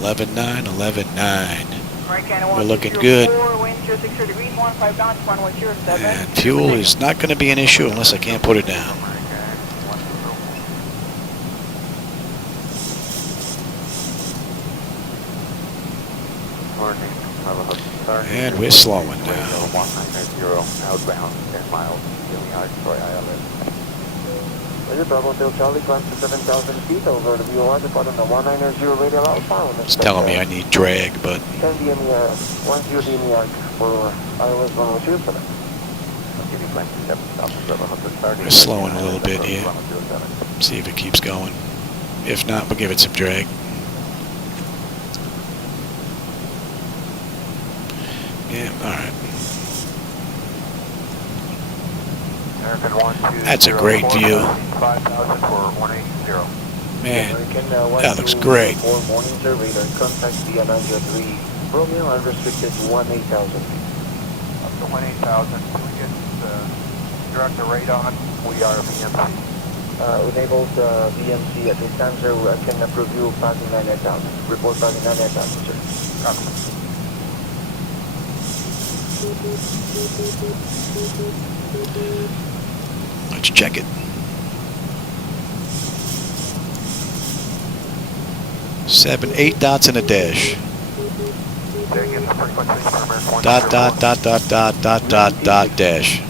11.9, 11.9. We're looking good. And fuel is not going to be an issue unless I can't put it down. And we're slowing now. 190 outbound 10 miles, Troy Island. Bravo Bill Charlie, climb to 7,000 feet over the VOR, departing the 190 radial outbound. It's telling me I need drag, but 10 DMER, 10 DMER for Iowa 102 for that. We're slowing a little bit here. See if it keeps going. If not, we'll give it some drag. Yeah, alright. That's a great view. 5,000 for 180. Man, that looks great. Morning survey, contact via 903 Romeo, unrestricted 18,000. Up to 18,000. Can we get direct radar? We are VMC. Enabled VMC at this time, sir. I can approve you passing 98,000. Report passing 98,000, sir. Copy. Let's check it. 7, 8 dots and a dash. Dot, dot, dot, dot, dot, dot, dot, dot, dash.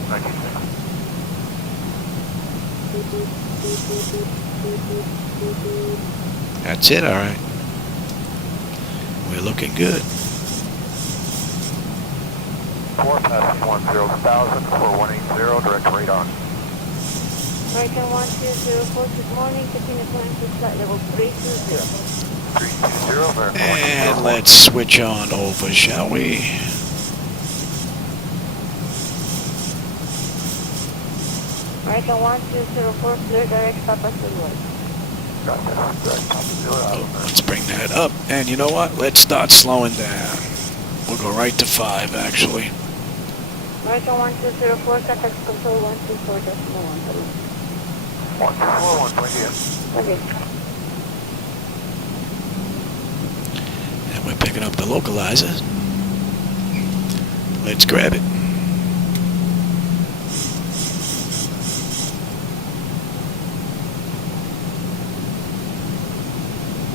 That's it, alright. We're looking good. 4 passing 10,000 for 180, direct radar. American 1204, good morning, continue climb to flight level 320. 320, verify. And let's switch on over, shall we? American 1204, clear direct Papa Zulu. Let's bring that up. And you know what? Let's start slowing down. We'll go right to 5, actually. American 1204, contact control 124.1. 124, Okay. And we're picking up the localizer. Let's grab it.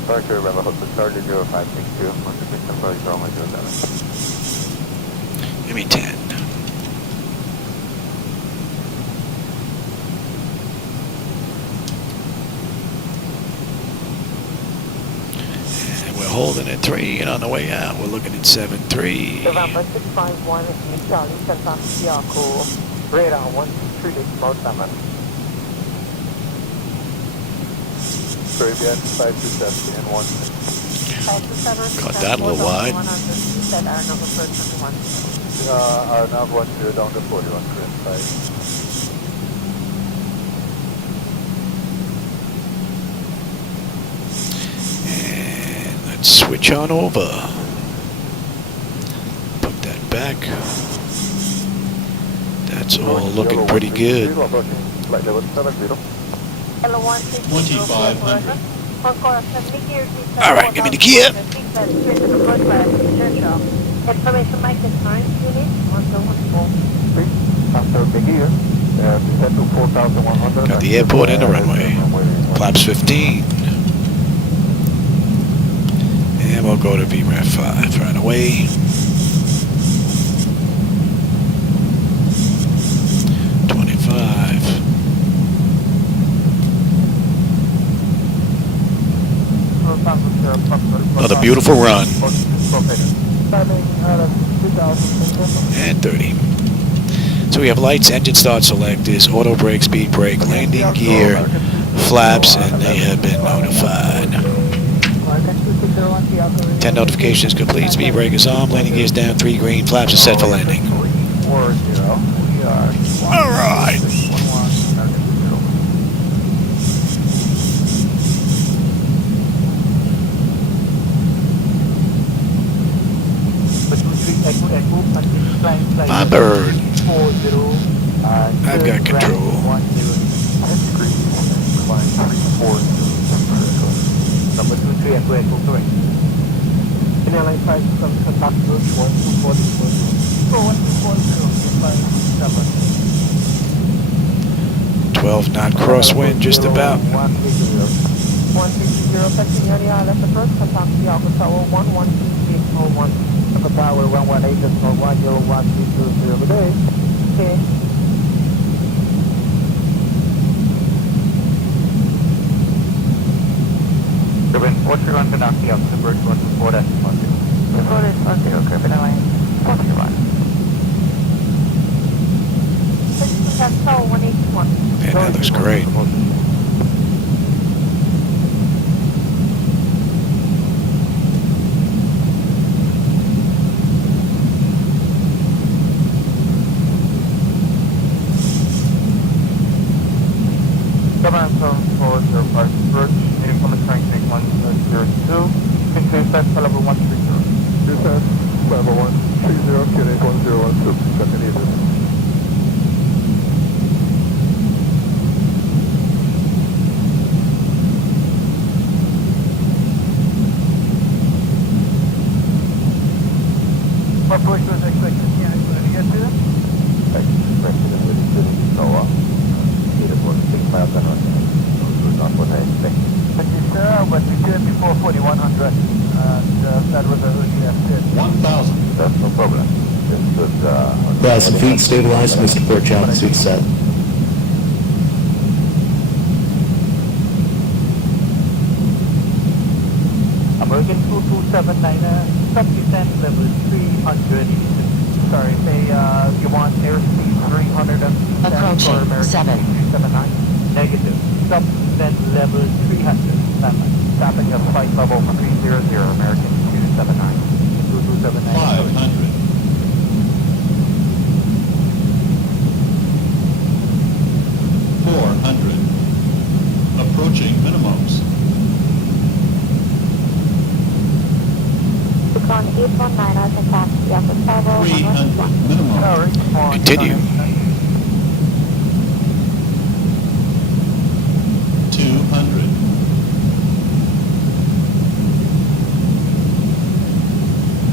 Departure, Rebel Hotel Charlie 0562, Montego Bay, Romeo 07. Give me 10. And we're holding at 3, and on the way out, we're looking at 7-3. November 651, Charlie, San Francisco, radar 123, 7. Caribbean 527 and 1. Cut that a little wide. Our nav 10 down to 41, current 5. And let's switch on over. Put that back. That's all looking pretty good. 2,500. Alright, give me the gear. Information mic is 9 units, 114. After the gear, descend to 4,100. Got the airport and the runway. Flaps 15. And we'll go to VRAF 5 right away. 25. Another beautiful run. And 30. So we have lights, engine start selectors, auto brake, speed brake, landing gear, flaps, and they have been notified. 10 notifications complete, speed brake is on, landing gear is down, 3 green, flaps are set for landing. Alright. My bird. I've got control. Number 23 and 2 in airline 5 some contact approach 124. 12 knot crosswind, just about. 160, touching on the island, the first contact the Alpha Tower 113.01. Alpha Tower 118.1013220. Good day. Okay. What's your run to knock the up to Bird 124? That's 10. The road is 10, Cayman Islands, 41. Curate 1012, continue this. What push was expected? Yeah, I'm going to get to it. Expected and really didn't go up. It was 6 miles an hour. So not what I expected. But you sir, but we did before 4100, and that was a EF 1,000. That's no problem. Just good, 1,000 feet, stabilized, Mr. Port John, suit set. American 2279, subdescent level 300. Sorry, say you want airspeed 300 Approaching for American 2379. Negative. Subdescent level 300. Stopping at flight level 300, American 279. 2279. 500. 400. Approaching minimums. It's on 819 as a taxi after travel. 300. Minimum. Sorry. Continue. 200.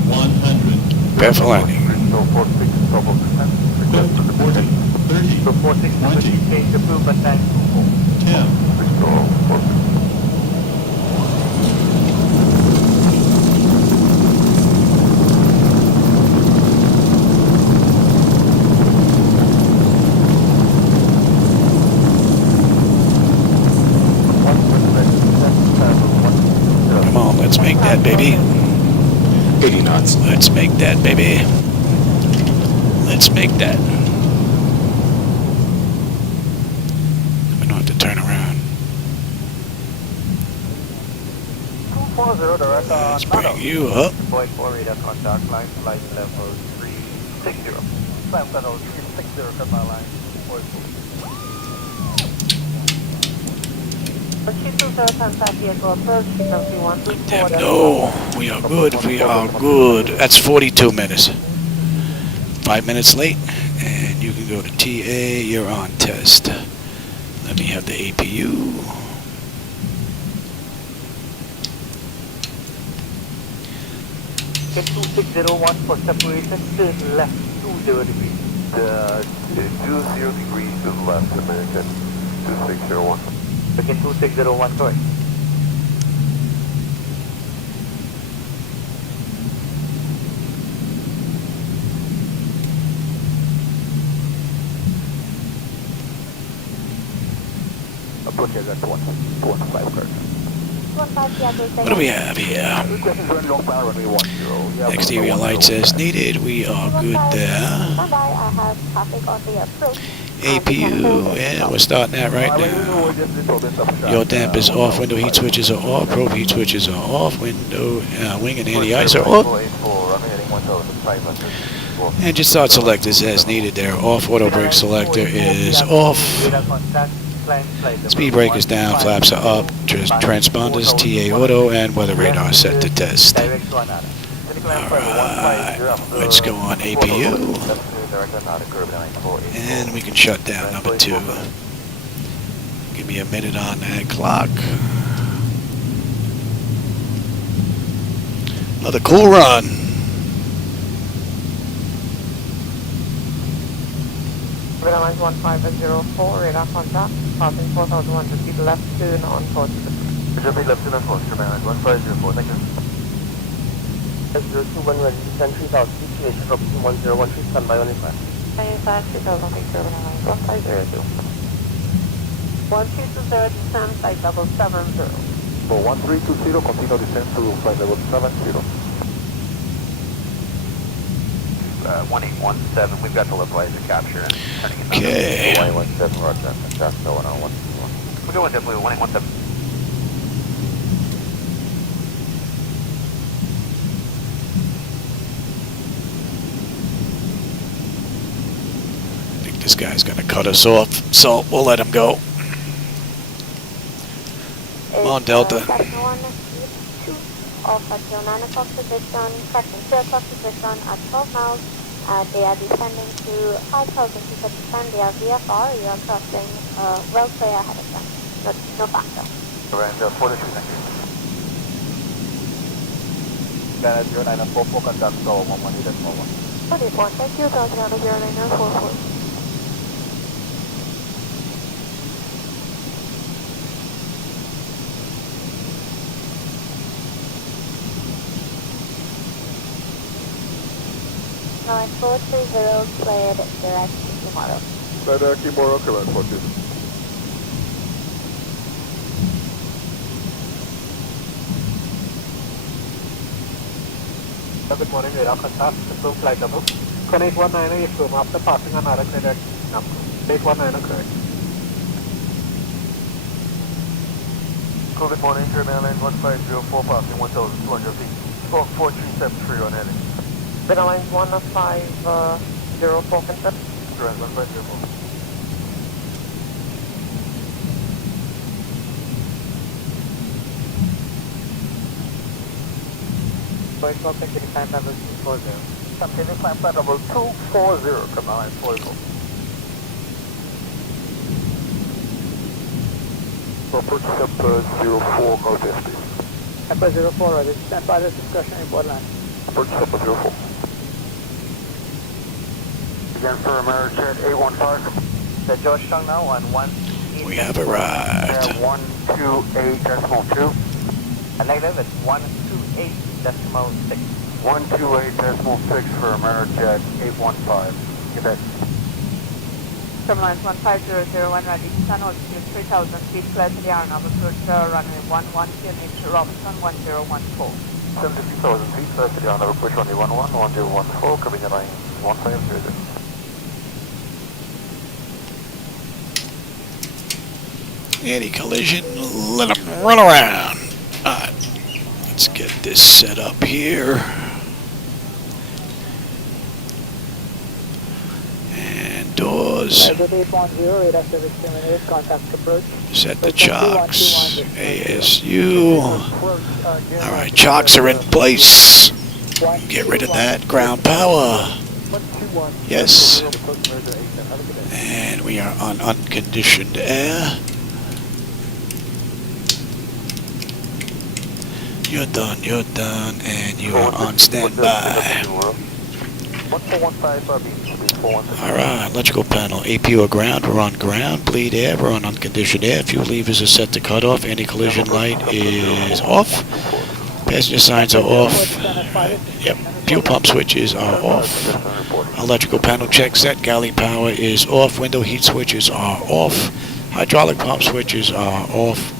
100. Prepare for landing. So 46 double descent. Request for the 40. 30. So 46 20. change approved at 924. 10. restore 46. Come on, let's make that, baby. 80 knots. Let's make that, baby. Let's make that. We don't have to turn around. 240 direct Let's bring you up. Boeing 4 radar contact line, flight level 360. Climb level 360 from my line. 240. Damn, no. We are good. We are good. That's 42 minutes. 5 minutes late. And you can go to TA. You're on test. Let me have the APU. Get 2601 for separation, turn left 20 degrees. 20 degrees to the left, American 2601. Again 2601, correct. Approach is at 1.5 correct. What do we have here? Request is running long power runway 10. Exterior lights as needed. We are good there. I have traffic on the approach. APU, yeah, we're starting that right now. Your dampers off, window heat switches are off, probe heat switches are off, window, wing and anti-ice are off. Engine start selectors as needed there. Off, auto brake selector is off. Speed brake is down, flaps are up, transponders, TA auto, and weather radar set to test. Alright, let's go on APU. And we can shut down number 2. Give me a minute on that clock. Another cool run. Airlines 1504, radar contact, passing 4001 to feet left, turn on towards the Repeat left turn on course, Cayman Islands 1504, thank you. 021 ready to descend 3000 feet, station for 1013, standby on impact. 95, 2000 feet, Cayman Islands 1502. 1220, descend, flight level 70. For 1320, continue descent to flight level 70. 1817, we've got the localizer capture and turning it. Okay. 1817, roger. That's the 101. We're going definitely 1817. I think this guy's gonna cut us off, so we'll let him go. Come on, Delta. off at your 9 o'clock position, correction, 2 o'clock position at 12 miles. They are descending to 5,000 feet at the time. They are VFR. You are crossing well clear ahead of them. No factor. Range 43, thank you. Then at 0944, contact tower 118.1. 44, thank you, Georgetown, 0944. Line 430, cleared direct tomorrow. Cleared tomorrow, correct, 42. Good morning, radar contact, confirm flight level. Connect 19 affirm after passing another cleared number. 819 correct. Good morning, Cayman Islands 1504, passing 1,200 feet. Squawk 4373 on heading. Cayman Islands 1504, confirm. Direct 1504. Continue climb level 240. Continue climb flight level 240, Cayman Islands 44. Approach step 04, northeast, please. Step 04, ready. Stand by the discussion report line. Approach step 04. Again for American 815. The Georgetown now on 1. We have arrived. 128.2. Negative, it's 128.6. 128.6 for American 815. Quebec. Cayman Islands 15001 ready to turn altitude 3,000 feet clear to the Arnav approach runway 11 QNH Robinson 1014. 72,000 feet clear to the Arnav approach runway 11 1014, Cayman Islands 1500. Any collision, let them run around. Alright, let's get this set up here. And doors. Set the chocks. ASU. Alright, chocks are in place. Get rid of that. Ground power. Yes. And we are on unconditioned air. You're done, and you are on standby. Alright, electrical panel, APU ground, we're on ground, bleed air, we're on unconditioned air, fuel levers are set to cut off, anti-collision light is off, passenger signs are off, yep, fuel pump switches are off, electrical panel check set, galley power is off, window heat switches are off, hydraulic pump switches are off,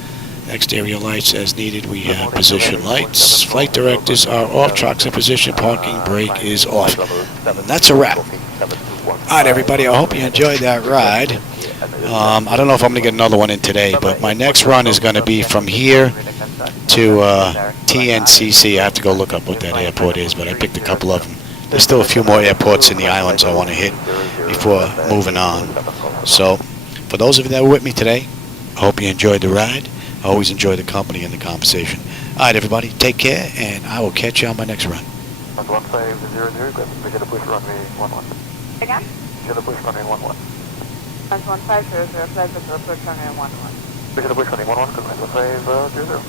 exterior lights as needed, we have position lights, flight directors are off, chocks in position, parking brake is off. And that's a wrap. Alright everybody, I hope you enjoyed that ride. I don't know if I'm going to get another one in today, but my next run is going to be from here to TNCC. I have to go look up what that airport is, but I picked a couple of them. There's still a few more airports in the islands I want to hit before moving on. So, for those of you that were with me today, I hope you enjoyed the ride. I always enjoy the company and the conversation. Alright everybody, take care, and I will catch you on my next run. 1500, we get a push runway 11. Again? Get a push runway 11. That's 1500, flight approach runway 11. We get a push runway 11, 1500.